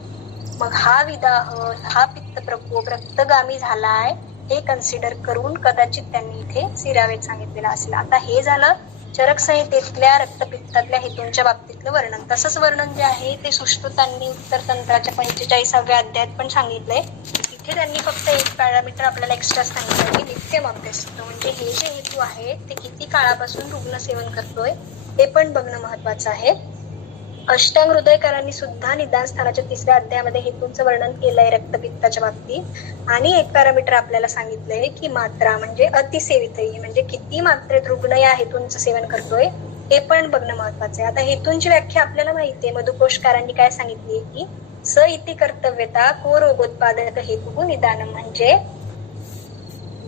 मग हा विदाह, हा पित्त प्रकोप रक्तगामी झालाय हे कन्सिडर करून कदाचित त्यांनी इथे सिरावेद सांगितलेला असेल. आता हे झालं चरक संहितेतल्या रक्तपित्तातल्या हेतूंच्या बाबतीतलं वर्णन. तसंच वर्णन जे आहे ते सुश्रुतांनी उत्तर तंत्राच्या 45व्या अध्यायात पण सांगितलंय. इथे त्यांनी फक्त एक पॅरामीटर आपल्याला एक्स्ट्रा सांगितलं की नित्यम अभ्यासित, म्हणजे हे जे हेतू आहेत ते किती काळापासून रुग्ण सेवन करतोय हे पण बघणं महत्वाचं आहे. अष्टांग हृदयकारांनी सुद्धा निदान स्थानाच्या 3ऱ्या अध्यायामध्ये हेतूंचं वर्णन केलंय रक्तपित्ताच्या बाबतीत. आणि एक पॅरामीटर आपल्याला सांगितलंय की मात्रा म्हणजे अतिसेवितही, म्हणजे किती मात्रेत रुग्ण या हेतूंचं सेवन करतोय हे पण बघणं महत्वाचं आहे. आता हेतूंची व्याख्या आपल्याला माहितीये, मधुकोशकारांनी काय सांगितली की स इति कर्तव्यता को रोगोत्पादक हेतू निदान, म्हणजे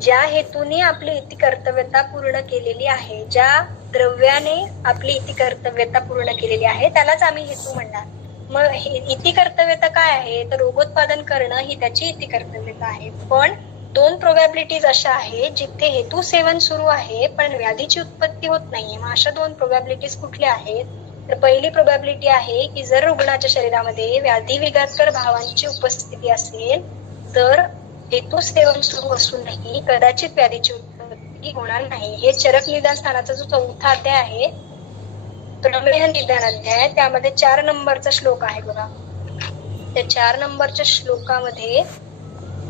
ज्या हेतूने आपली इति कर्तव्यता पूर्ण केलेली आहे, ज्या द्रव्याने आपली इति कर्तव्यता पूर्ण केलेली आहे त्यालाच आम्ही हेतू म्हणणार. मग इति कर्तव्यता काय आहे तर रोगोत्पादन करणं ही त्याची इति कर्तव्यता आहे. पण 2 प्रोबॅबिलिटीज अशा आहेत जिथे हेतू सेवन सुरू आहे पण व्याधीची उत्पत्ती होत नाहीये. मग अशा 2 प्रोबॅबिलिटीज कुठल्या आहेत तर पहिली प्रोबॅबिलिटी आहे की जर रुग्णाच्या शरीरामध्ये व्याधी विघातकर भावांची उपस्थिती असेल तर हेतू सेवन सुरू असूनही कदाचित व्याधीची उत्पत्ती होणार नाही. हे चरक निदान स्थानाचा जो 4था अध्याय आहे प्रमेह निदान अध्याय, त्यामध्ये 4 नंबरचा श्लोक आहे बघा. त्या 4 नंबरच्या श्लोकामध्ये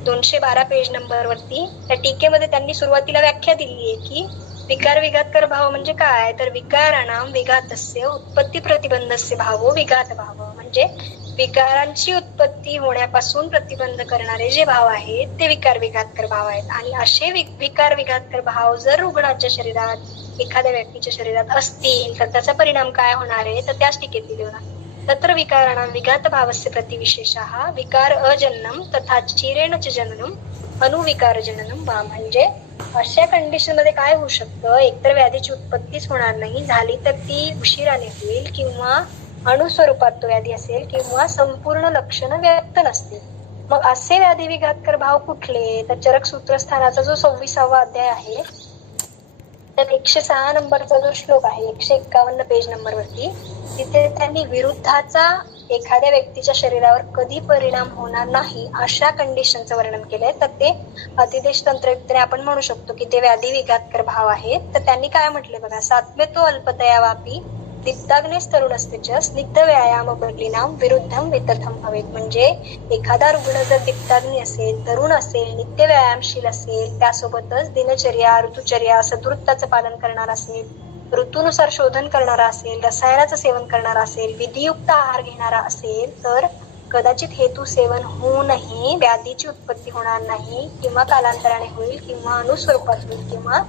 212 पेज नंबरवरती त्या टीकेमध्ये त्यांनी सुरुवातीला व्याख्या दिली आहे की विकार विघातकर भाव म्हणजे काय तर विकाराणाम विघातस्य उत्पत्ती प्रतिबंधस्य भावो विघात भाव, म्हणजे विकारांची उत्पत्ती होण्यापासून प्रतिबंध करणारे जे भाव आहेत ते विकार विघातकर भाव आहेत. आणि असे विकार विघातकर भाव जर रुग्णाच्या शरीरात, एखाद्या व्यक्तीच्या शरीरात असतील तर त्याचा परिणाम काय होणार आहे तर त्याच टीकेत दिले होणार. तत्र विकाराणाम विघात भावस्य प्रतिविशेषः विकार अजननम तथा चिरेण च जननम अनुविकार जननम वा, म्हणजे अशा कंडिशन मध्ये काय होऊ शकतं, एकतर व्याधीची उत्पत्तीच होणार नाही, झाली तर ती उशिराने होईल किंवा अणुस्वरूपात तो व्याधी असेल किंवा संपूर्ण लक्षणं व्यक्त नसतील. मग असे व्याधी विघातकर भाव कुठले तर चरक सूत्रस्थानाचा जो 26वा अध्याय आहे तर 106 नंबरचा जो श्लोक आहे 151 पेज नंबरवरती, तिथे त्यांनी विरुद्धाचा एखाद्या व्यक्तीच्या शरीरावर कधी परिणाम होणार नाही अशा कंडिशनचं वर्णन केलंय. तर ते अतिदेश तंत्रयुक्तने आपण म्हणू शकतो की ते व्याधी विघातकर भाव आहेत. तर त्यांनी काय म्हटले बघा, सात्वे तो अल्पतया वापी दीप्ताग्नेस तरुणस्ते च स्निग्ध व्यायाम बलिनाम विरुद्धम वितथम हवेत. म्हणजे एखादा रुग्ण जर दीप्ताग्नी असेल, तरुण असेल, नित्य व्यायामशील असेल, त्यासोबतच दिनचर्या, ऋतुचर्या, सदृत्ताचं पालन करणार असेल, ऋतूनुसार शोधन करणारा असेल, रसायनाचं सेवन करणारा असेल, विधियुक्त आहार घेणारा असेल, तर कदाचित हेतू सेवन होऊनही व्याधीची उत्पत्ती होणार नाही, किंवा कालांतराने होईल, किंवा अणुस्वरूपात होईल, किंवा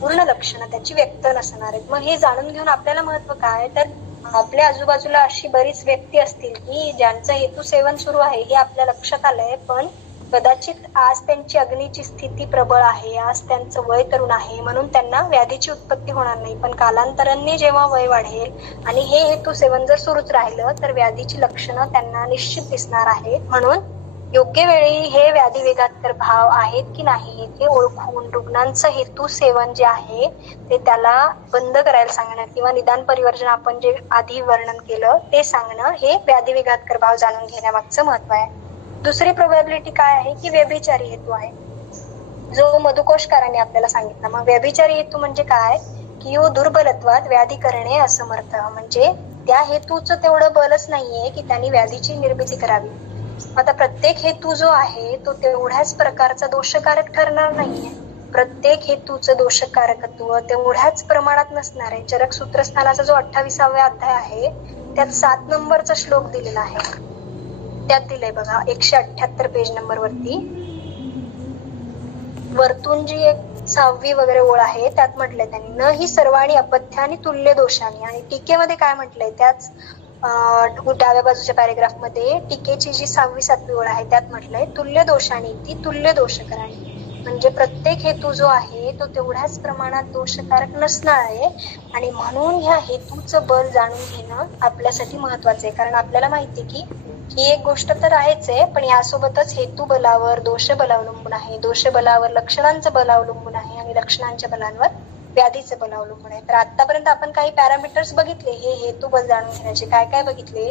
पूर्ण लक्षणं त्याची व्यक्त नसणार आहेत. मग हे जाणून घेऊन आपल्याला महत्व काय, तर आपल्या आजूबाजूला अशी बरीच व्यक्ती असतील की ज्यांचं हेतू सेवन सुरू आहे हे आपल्या लक्षात आलंय, पण कदाचित आज त्यांची अग्नीची स्थिती प्रबळ आहे, आज त्यांचं वय तरुण आहे, म्हणून त्यांना व्याधीची उत्पत्ती होणार नाही. पण कालांतराने जेव्हा वय वाढेल आणि हे हेतू सेवन जर सुरूच राहिलं तर व्याधीची लक्षणं त्यांना निश्चित दिसणार आहेत. म्हणून योग्य वेळी हे व्याधी विघातकर भाव आहेत की नाही हे ओळखून रुग्णांचं हेतू सेवन जे आहे ते त्याला बंद करायला सांगणं, किंवा निदान परिवर्जन आपण जे आधी वर्णन केलं ते सांगणं, हे व्याधी विघातकर भाव जाणून घेण्यामागचं महत्व आहे. दुसरी प्रोबॅबिलिटी काय आहे की व्यभिचारी हेतू आहे, जो मधुकोशकाराने आपल्याला सांगितला. मग व्यभिचारी हेतू म्हणजे काय की यो दुर्बलत्वात व्याधी करणे असमर्थ, म्हणजे त्या हेतूचं तेवढं बलच नाहीये की त्यांनी व्याधीची निर्मिती करावी. आता प्रत्येक हेतू जो आहे तो तेवढ्याच प्रकारचा दोषकारक ठरणार नाहीये. प्रत्येक हेतूचं दोषकारकत्व तेवढ्याच प्रमाणात नसणार आहे. चरक सूत्रस्थानाचा जो 28वा अध्याय आहे त्यात 7 नंबरचा श्लोक दिलेला आहे. त्यात दिलंय बघा 178 पेज नंबर वरती, वरतून जी एक 6वी वगैरे ओळ आहे त्यात म्हटलंय त्यांनी, न ही सर्वाणी अपथ्यानी तुल्य दोषानी. आणि टीकेमध्ये काय म्हटलंय, त्याच डाव्या बाजूच्या पॅरेग्राफ मध्ये टीकेची जी 6वी 7वी ओळ आहे त्यात म्हटलंय, तुल्य दोषानी ती तुल्य दोषकराणी. म्हणजे प्रत्येक हेतू जो आहे तो तेवढ्याच प्रमाणात दोषकारक नसणार आहे, आणि म्हणून ह्या हेतूचं बल जाणून घेणं आपल्यासाठी महत्वाचं आहे. कारण आपल्याला माहिती की ही एक गोष्ट तर आहेच आहे, पण यासोबतच हेतू बलावर दोष बल अवलंबून आहे, दोष बलावर लक्षणांचं बल अवलंबून आहे, आणि लक्षणांच्या बलांवर व्याधीचं बल अवलंबून आहे. तर आतापर्यंत आपण काही पॅरामीटर्स बघितले, हे हेतू बल जाणून घेण्याचे. काय काय बघितले,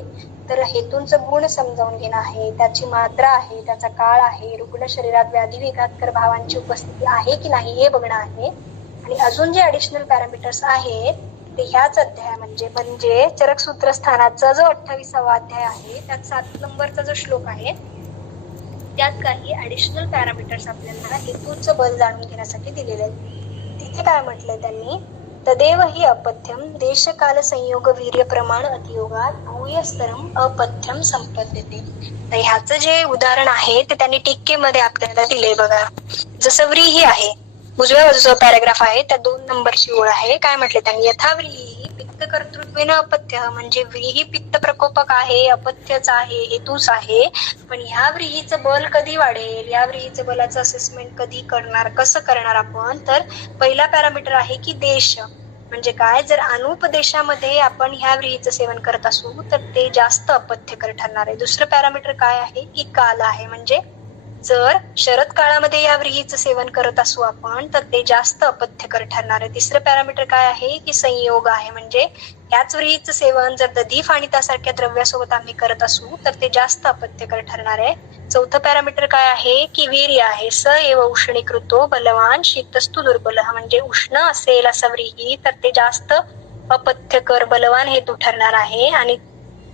तर हेतूंचं गुण समजावून घेणं आहे, त्याची मात्रा आहे, त्याचा काळ आहे, रुग्ण शरीरात व्याधी विघातकर भावांची उपस्थिती आहे की नाही हे बघणं आहे. आणि अजून जे ऍडिशनल पॅरामीटर्स आहेत ते ह्याच अध्याय म्हणजे चरक सूत्रस्थानाचा जो 28वा अध्याय आहे त्यात 7 नंबरचा जो श्लोक आहे त्यात काही ऍडिशनल पॅरामीटर्स आपल्याला हेतूचं बल जाणून घेण्यासाठी दिलेले आहेत. तिथे काय म्हटलंय त्यांनी, तदेव ही अपथ्यम देशकाल संयोग वीर्य प्रमाण अतियोगात भूयस्तरम अपथ्यम संपद्यते. तर ह्याचं जे उदाहरण आहे ते त्यांनी टीकेमध्ये आपल्याला दिले बघा. जसं व्रीही आहे, उजव्या बाजूचा पॅराग्राफ आहे त्या 2 नंबरची ओळ आहे. काय म्हटले त्यांनी, यथाव्रीही पित्त कर्तृत्वेन अपथ्य, म्हणजे व्रीही पित्त प्रकोपक आहे, अपथ्यच आहे, हेतूच आहे. पण ह्या व्रीहीचं बल कधी वाढेल, या व्रीहीचं बलाचं असेसमेंट कधी करणार, कसं करणार आपण, तर पहिला पॅरामीटर आहे की देश. म्हणजे काय, जर अनुपदेशामध्ये आपण ह्या व्रीहीचं सेवन करत असू तर ते जास्त अपथ्यकर ठरणार आहे. दुसरं पॅरामीटर काय आहे की काल आहे, म्हणजे जर शरद काळामध्ये या व्रीहीचं सेवन करत असू आपण तर ते जास्त अपथ्यकर ठरणार आहे. तिसरं पॅरामीटर काय आहे की संयोग आहे, म्हणजे याच व्रीहीचं सेवन जर दधी फाणितासारख्या द्रव्यासोबत आम्ही करत असू तर ते जास्त अपथ्यकर ठरणार आहे. चौथं पॅरामीटर काय आहे की वीर्य आहे, स एव उष्णीकृतो बलवान शीतस्तु दुर्बल, म्हणजे उष्ण असेल असं व्रीही तर ते जास्त अपथ्यकर बलवान हेतू ठरणार आहे. आणि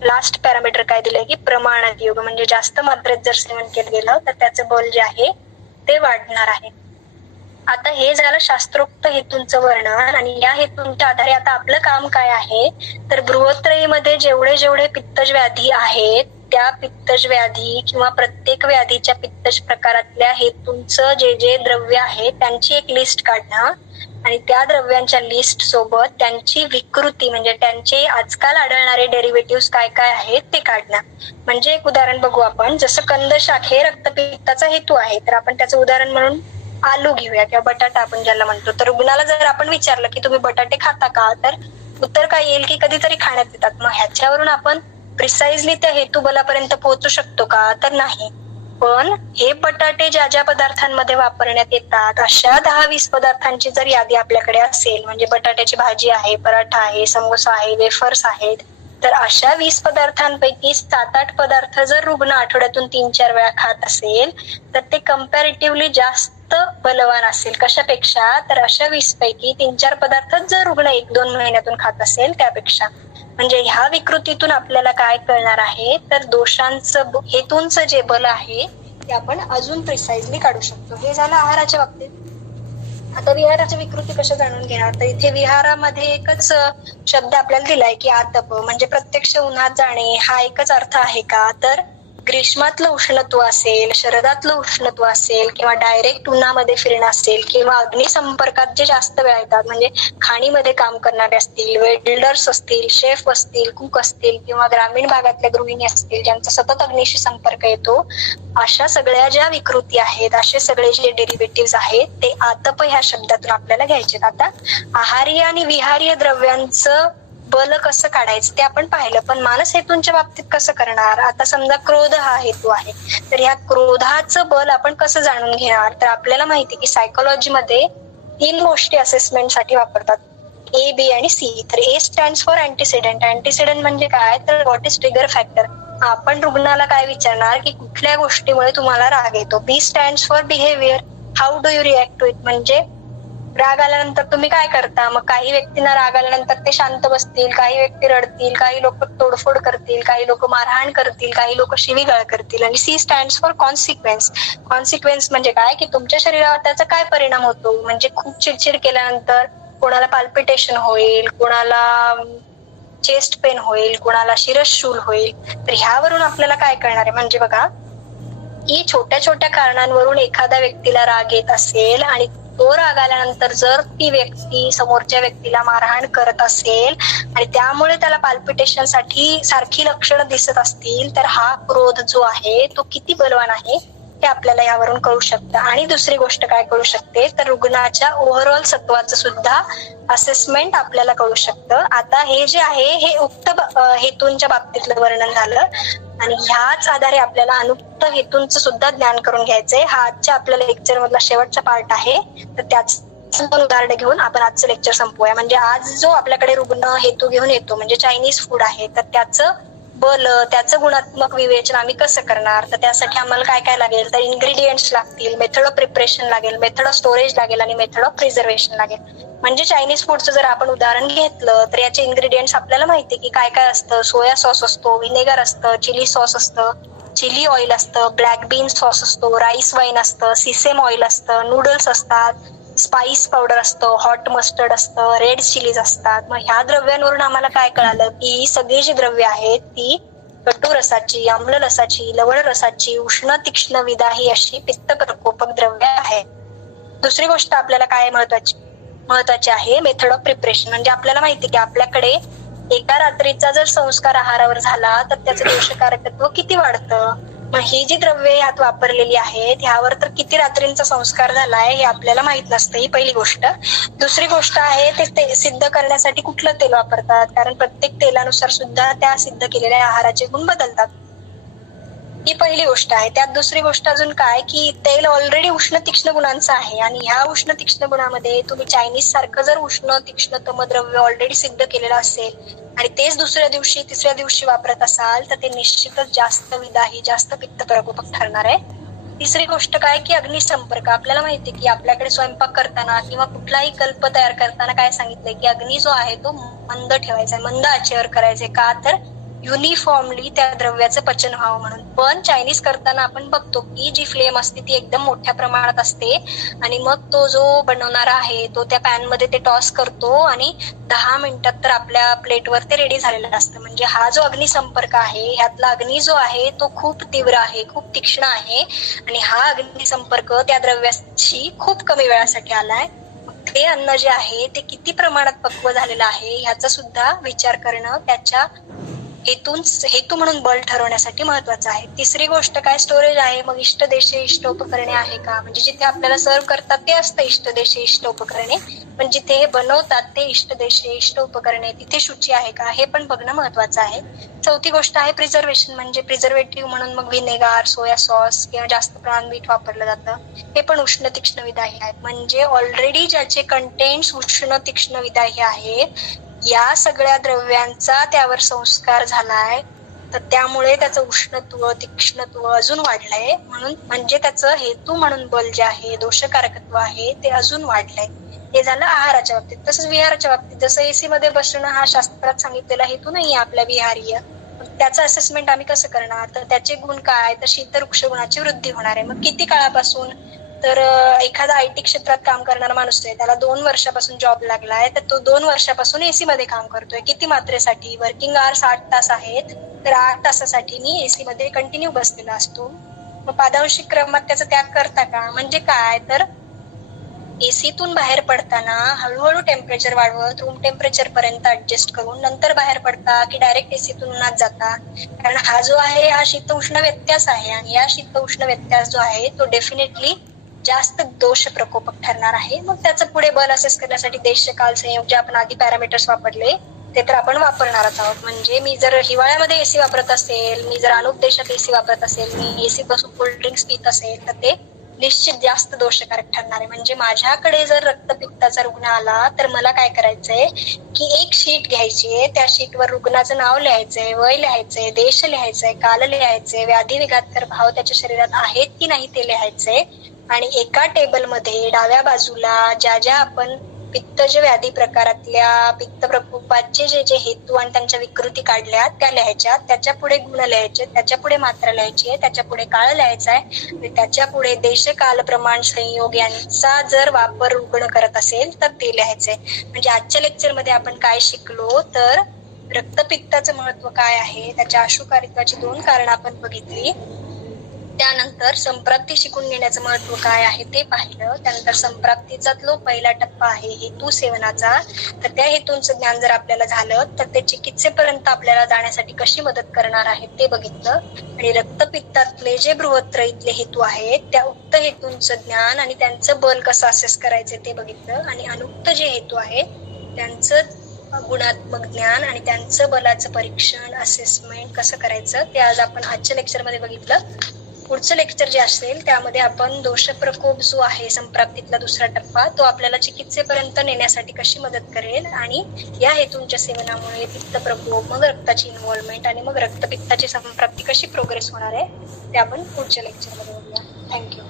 लास्ट पॅरामीटर काय दिलंय की प्रमाणात योग, म्हणजे जास्त मात्रेत जर सेवन केलं गेलं तर त्याचं बल जे आहे ते वाढणार आहे. आता हे झालं शास्त्रोक्त हेतूंचं वर्णन. आणि या हेतूंच्या आधारे आता आपलं काम काय आहे, तर बृहत्रयीमध्ये जेवढे जेवढे पित्तज व्याधी आहेत त्या पित्तज व्याधी किंवा प्रत्येक व्याधीच्या पित्तज प्रकारातल्या हेतूंचं जे जे द्रव्य आहे त्यांची एक लिस्ट काढणं, आणि त्या द्रव्यांच्या लिस्ट सोबत त्यांची विकृती म्हणजे त्यांचे आजकाल आढळणारे डेरिव्हेटिव्ह काय काय आहेत ते काढणं. म्हणजे एक उदाहरण बघू आपण, जसं कंदशाक हे रक्तपित्ताचा हेतू आहे, तर आपण त्याचं उदाहरण म्हणून आलू घेऊया किंवा बटाटा आपण ज्याला म्हणतो. तर रुग्णाला जर आपण विचारलं की तुम्ही बटाटे खाता का, तर उत्तर काय येईल की कधीतरी खाण्यात येतात. मग ह्याच्यावरून आपण प्रिसाइजली त्या हेतू बलापर्यंत पोहोचू शकतो का, तर नाही. पण हे बटाटे ज्या ज्या पदार्थांमध्ये वापरण्यात येतात अशा 10-20 पदार्थांची जर यादी आपल्याकडे असेल, म्हणजे बटाट्याची भाजी आहे, पराठा आहे, समोसा आहे, वेफर्स आहेत, तर अशा 20 पदार्थांपैकी 7-8 पदार्थ जर रुग्ण आठवड्यातून 3-4 वेळा खात असेल तर ते कम्पॅरेटिव्हली जास्त बलवान असेल. कशापेक्षा? तर अशा 20 पैकी 3-4 पदार्थ जर रुग्ण 1-2 महिन्यातून खात असेल त्यापेक्षा. म्हणजे ह्या विकृतीतून आपल्याला काय कळणार आहे, तर दोषांचं हेतूंचं जे बल आहे ते आपण अजून प्रिसाइजली काढू शकतो. हे झालं आहाराच्या बाबतीत. आता विहाराच्या विकृती कशा जाणून घेणार, तर इथे विहारामध्ये एकच शब्द आपल्याला दिलाय की आतप, म्हणजे प्रत्यक्ष उन्हात जाणे हा एकच अर्थ आहे का? तर ग्रीष्मातलं उष्णत्व असेल, शरदातलं उष्णत्व असेल, किंवा डायरेक्ट उन्हामध्ये फिरणं असेल, किंवा अग्निसंपर्कात जे जास्त वेळा येतात, म्हणजे खाणीमध्ये काम करणारे असतील, वेल्डर्स असतील, शेफ असतील, कुक असतील, किंवा ग्रामीण भागातल्या गृहिणी असतील ज्यांचा सतत अग्नीशी संपर्क येतो, अशा सगळ्या ज्या विकृती आहेत, असे सगळे जे डेरिव्हेटिव्ह आहेत ते आतप ह्या शब्दातून आपल्याला घ्यायचे. आता आहारीय आणि विहारीय द्रव्यांचं बल कसं काढायचं ते आपण पाहिलं, पण मानस हेतूंच्या बाबतीत कसं करणार? आता समजा क्रोध हा हेतू आहे, तर ह्या क्रोधाचं बल आपण कसं जाणून घेणार? तर आपल्याला माहिती की सायकोलॉजीमध्ये 3 गोष्टी असेसमेंटसाठी वापरतात, ए, बी आणि सी. तर ए स्टँड्स फॉर अँटीसिडेंट. अँटीसिडेंट म्हणजे काय? तर व्हॉट इज ट्रिगर फॅक्टर. आपण रुग्णाला काय विचारणार की कुठल्या गोष्टीमुळे तुम्हाला राग येतो. B stands for behaviour. How do you react to it, म्हणजे राग आल्यानंतर तुम्ही काय करता. मग काही व्यक्तींना राग आल्यानंतर ते शांत बसतील, काही व्यक्ती रडतील, काही लोक तोडफोड करतील, काही लोक मारहाण करतील, काही लोक शिवीगाळ करतील. आणि C stands for consequence. Consequence म्हणजे काय की तुमच्या शरीरावर त्याचा काय परिणाम होतो. म्हणजे खूप चिडचिड केल्यानंतर कोणाला पाल्पिटेशन होईल, कोणाला चेस्ट पेन होईल, कोणाला शिरशूल होईल. तर ह्यावरून आपल्याला काय कळणार आहे, म्हणजे बघा की छोट्या छोट्या कारणांवरून एखाद्या व्यक्तीला राग येत असेल आणि तो राग आल्यानंतर जर ती व्यक्ती समोरच्या व्यक्तीला मारहाण करत असेल आणि त्यामुळे त्याला पाल्पिटेशन साठी सारखी लक्षणं दिसत असतील, तर हा क्रोध जो आहे तो किती बलवान आहे हे आपल्याला यावरून कळू शकतं. आणि दुसरी गोष्ट काय कळू शकते, तर रुग्णाच्या ओव्हरऑल सत्वाचं सुद्धा असेसमेंट आपल्याला कळू शकतं. आता हे जे आहे हे उक्त हेतूंच्या बाबतीतलं वर्णन झालं, आणि ह्याच आधारे आपल्याला अनुक्त हेतूंचं सुद्धा ज्ञान करून घ्यायचंय. हा आजच्या आपल्या लेक्चर मधला शेवटचा पार्ट आहे. तर त्याच उदाहरण घेऊन आपण आजचं लेक्चर संपवूया. म्हणजे आज जो आपल्याकडे रुग्ण हेतू घेऊन येतो, म्हणजे चायनीज फूड आहे, तर त्याचं बल, त्याचं गुणात्मक विवेचन आम्ही कसं करणार. तर त्यासाठी आम्हाला काय काय लागेल, तर इन्ग्रेडियंट्स लागतील, मेथड ऑफ प्रिपरेशन लागेल, मेथड ऑफ स्टोरेज लागेल आणि मेथड ऑफ प्रिझर्वेशन लागेल. म्हणजे चायनीज फूडचं जर आपण उदाहरण घेतलं तर याचे इन्ग्रेडियंट्स आपल्याला माहिती की काय काय असतं. सोया सॉस असतो, व्हिनेगर असतं, चिली सॉस असतं, चिली ऑइल असतं, ब्लॅक बीन सॉस असतो, राईस वाईन असतं, सिसेम ऑइल असतं, नूडल्स असतात, स्पाइस पावडर असतं, हॉट मस्टर्ड असतं, रेड चिलीज असतात. मग ह्या द्रव्यांवरून आम्हाला काय कळालं की ही सगळी जी द्रव्य आहेत ती कटू रसाची, आम्ल रसाची, लवण रसाची, उष्ण तीक्ष्ण विदाही अशी पित्त प्रकोपक द्रव्य आहेत. दुसरी गोष्ट आपल्याला काय महत्वाची आहे, मेथड ऑफ प्रिपरेशन. म्हणजे आपल्याला माहिती की आपल्याकडे एका रात्रीचा जर संस्कार आहारावर झाला तर त्याचं दोषकारकत्व किती वाढतं. मग ही जी द्रव्ये ह्यात वापरलेली आहेत ह्यावर तर किती रात्रींचा संस्कार झालाय हे आपल्याला माहित नसतं, ही पहिली गोष्ट. दुसरी गोष्ट आहे ते सिद्ध करण्यासाठी कुठलं तेल वापरतात, कारण प्रत्येक तेलानुसार सुद्धा त्या सिद्ध केलेल्या आहाराचे गुण बदलतात. ही पहिली गोष्ट आहे. त्यात दुसरी गोष्ट अजून काय की तेल ऑलरेडी उष्ण तीक्ष्ण गुणांचं आहे, आणि ह्या उष्ण तीक्ष्ण गुणामध्ये तुम्ही चायनीज सारखं जर उष्ण तीक्ष्ण तमद्रव्य ऑलरेडी सिद्ध केलेलं असेल आणि तेच दुसऱ्या दिवशी तिसऱ्या दिवशी वापरत असाल तर ते निश्चितच जास्त विदाही, जास्त पित्त प्रकोपक ठरणार आहे. तिसरी गोष्ट काय की अग्निसंपर्क. आपल्याला माहिती की आपल्याकडे स्वयंपाक करताना किंवा कुठलाही कल्प तयार करताना काय सांगितलंय की अग्नी जो आहे तो मंद ठेवायचा, मंद आचेवर करायचे. का तर युनिफॉर्मली त्या द्रव्याचं पचन व्हावं म्हणून. पण चायनीज करताना आपण बघतो की जी फ्लेम असते ती एकदम मोठ्या प्रमाणात असते आणि मग तो जो बनवणारा आहे तो त्या पॅन मध्ये ते टॉस करतो आणि 10 मिनिटात तर आपल्या प्लेटवर ते रेडी झालेलं असतं. म्हणजे हा जो अग्निसंपर्क आहे ह्यातला अग्नी जो आहे तो खूप तीव्र आहे, खूप तीक्ष्ण आहे, आणि हा अग्निसंपर्क त्या द्रव्याशी खूप कमी वेळासाठी आलाय. ते अन्न जे आहे ते किती प्रमाणात पक्व झालेलं आहे ह्याचा सुद्धा विचार करणं त्याच्या हेतू म्हणून बल ठरवण्यासाठी महत्वाचं आहे. तिसरी गोष्ट काय, स्टोरेज आहे. मग इष्ट देशे इष्ट उपकरणे आहे का, म्हणजे जिथे आपल्याला सर्व करतात ते असतं इष्ट देशे इष्ट उपकरणे, पण जिथे हे बनवतात ते इष्ट देशे इष्ट उपकरणे, तिथे शुची आहे का हे पण बघणं महत्वाचं आहे. चौथी गोष्ट आहे प्रिझर्वेशन, म्हणजे प्रिझर्वेटिव्ह म्हणून मग व्हिनेगार, सोया सॉस किंवा जास्त प्रमाणात मीठ वापरलं जातं, हे पण उष्ण तीक्ष्ण विदाही आहेत. म्हणजे ऑलरेडी ज्याचे कंटेंट्स उष्ण तीक्ष्ण विदाही आहेत, या सगळ्या द्रव्यांचा त्यावर संस्कार झालाय, तर त्यामुळे त्याचं उष्णत्व तीक्ष्णत्व अजून वाढलंय. म्हणून म्हणजे त्याचं हेतू म्हणून बल जे आहे, दोषकारकत्व आहे, ते अजून वाढलंय. हे झालं आहाराच्या बाबतीत. तसंच विहाराच्या बाबतीत, जसं एसी मध्ये बसणं हा शास्त्रात सांगितलेला हेतू नाहीये आपल्या विहारीय, त्याचं असेसमेंट आम्ही कसं करणार, तर त्याचे गुण काय, तर शीत वृक्ष गुणाची वृद्धी होणार आहे. मग किती काळापासून, तर एखादा आयटी क्षेत्रात काम करणारा माणूस आहे, त्याला 2 वर्षापासून जॉब लागलाय, तर तो 2 वर्षापासून एसी मध्ये काम करतोय. किती मात्रेसाठी, वर्किंग आवर्स 8 तास आहेत, तर 8 तासासाठी मी एसी मध्ये कंटिन्यू बसलेला असतो. मग पादांशिक क्रमात त्याचा त्याग करता का, म्हणजे काय, तर एसीतून बाहेर पडताना हळूहळू टेम्परेचर वाढवत रूम टेम्परेचर पर्यंत ऍडजस्ट करून नंतर बाहेर पडता की डायरेक्ट एसीतून उन्हात जाता. कारण हा जो आहे हा शीत उष्ण व्यत्यास आहे, आणि या शीत उष्ण व्यत्यास जो आहे तो डेफिनेटली जास्त दोष प्रकोपक ठरणार आहे. मग त्याचं पुढे बल असेस करण्यासाठी देश काल संयोग जे आपण आधी पॅरामीटर्स वापरले ते तर आपण वापरणारच आहोत. म्हणजे मी जर हिवाळ्यामध्ये एसी वापरत असेल, मी जर अमुक देशात एसी वापरत असेल, मी एसी बसून कोल्ड्रिंक्स पित असेल, तर ते निश्चित जास्त दोषकारक ठरणार आहे. म्हणजे माझ्याकडे जर रक्तपित्ताचा रुग्ण आला तर मला काय करायचंय की एक शीट घ्यायची, त्या शीटवर रुग्णाचं नाव लिहायचंय, वय लिहायचंय, देश लिहायचंय, काल लिहायचंय, व्याधी विघातकर भाव त्याच्या शरीरात आहेत की नाही ते लिहायचंय, आणि एका टेबलमध्ये डाव्या बाजूला ज्या ज्या आपण पित्तज व्याधी प्रकारातल्या पित्त प्रकोपाचे जे जे हेतू आणि त्यांच्या विकृती काढल्या त्या लिहायच्या, त्याच्या पुढे गुण लिहायचे, त्याच्या पुढे मात्रा लिहायची, त्याच्या पुढे काळ लिहायचा आहे, आणि त्याच्या पुढे देश काल प्रमाण संयोग यांचा जर वापर रुग्ण करत असेल तर ते लिहायचंय. म्हणजे आजच्या लेक्चर मध्ये आपण काय शिकलो, तर रक्तपित्ताचं महत्व काय आहे, त्याच्या अशुकारित्वाची 2 कारण आपण बघितली. त्यानंतर संप्राप्ती शिकून घेण्याचं महत्व काय आहे ते पाहिलं. त्यानंतर संप्राप्तीचा जो पहिला टप्पा आहे हेतू सेवनाचा, तर त्या हेतूंचं ज्ञान जर आपल्याला झालं तर ते चिकित्सेपर्यंत आपल्याला जाण्यासाठी कशी मदत करणार आहे ते बघितलं. आणि रक्तपित्तातले जे बृहत्तर इथले हेतू आहेत त्या उक्त हेतूंचं ज्ञान आणि त्यांचं बल कसं असेस करायचं ते बघितलं. आणि अनुक्त जे हेतू आहेत त्यांचं गुणात्मक ज्ञान आणि त्यांचं बलाचं परीक्षण असेसमेंट कसं करायचं ते आज आपण आजच्या लेक्चरमध्ये बघितलं. पुढचं लेक्चर जे असेल त्यामध्ये आपण दोष प्रकोप जो आहे संप्राप्तीतला दुसरा टप्पा, तो आपल्याला चिकित्सेपर्यंत नेण्यासाठी कशी मदत करेल, आणि या हेतूंच्या सेवनामुळे पित्त प्रकोप, मग रक्ताची इन्व्हॉल्वमेंट आणि मग रक्तपित्ताची संप्राप्ती कशी प्रोग्रेस होणार आहे ते आपण पुढच्या लेक्चरमध्ये बघूया. थँक्यू.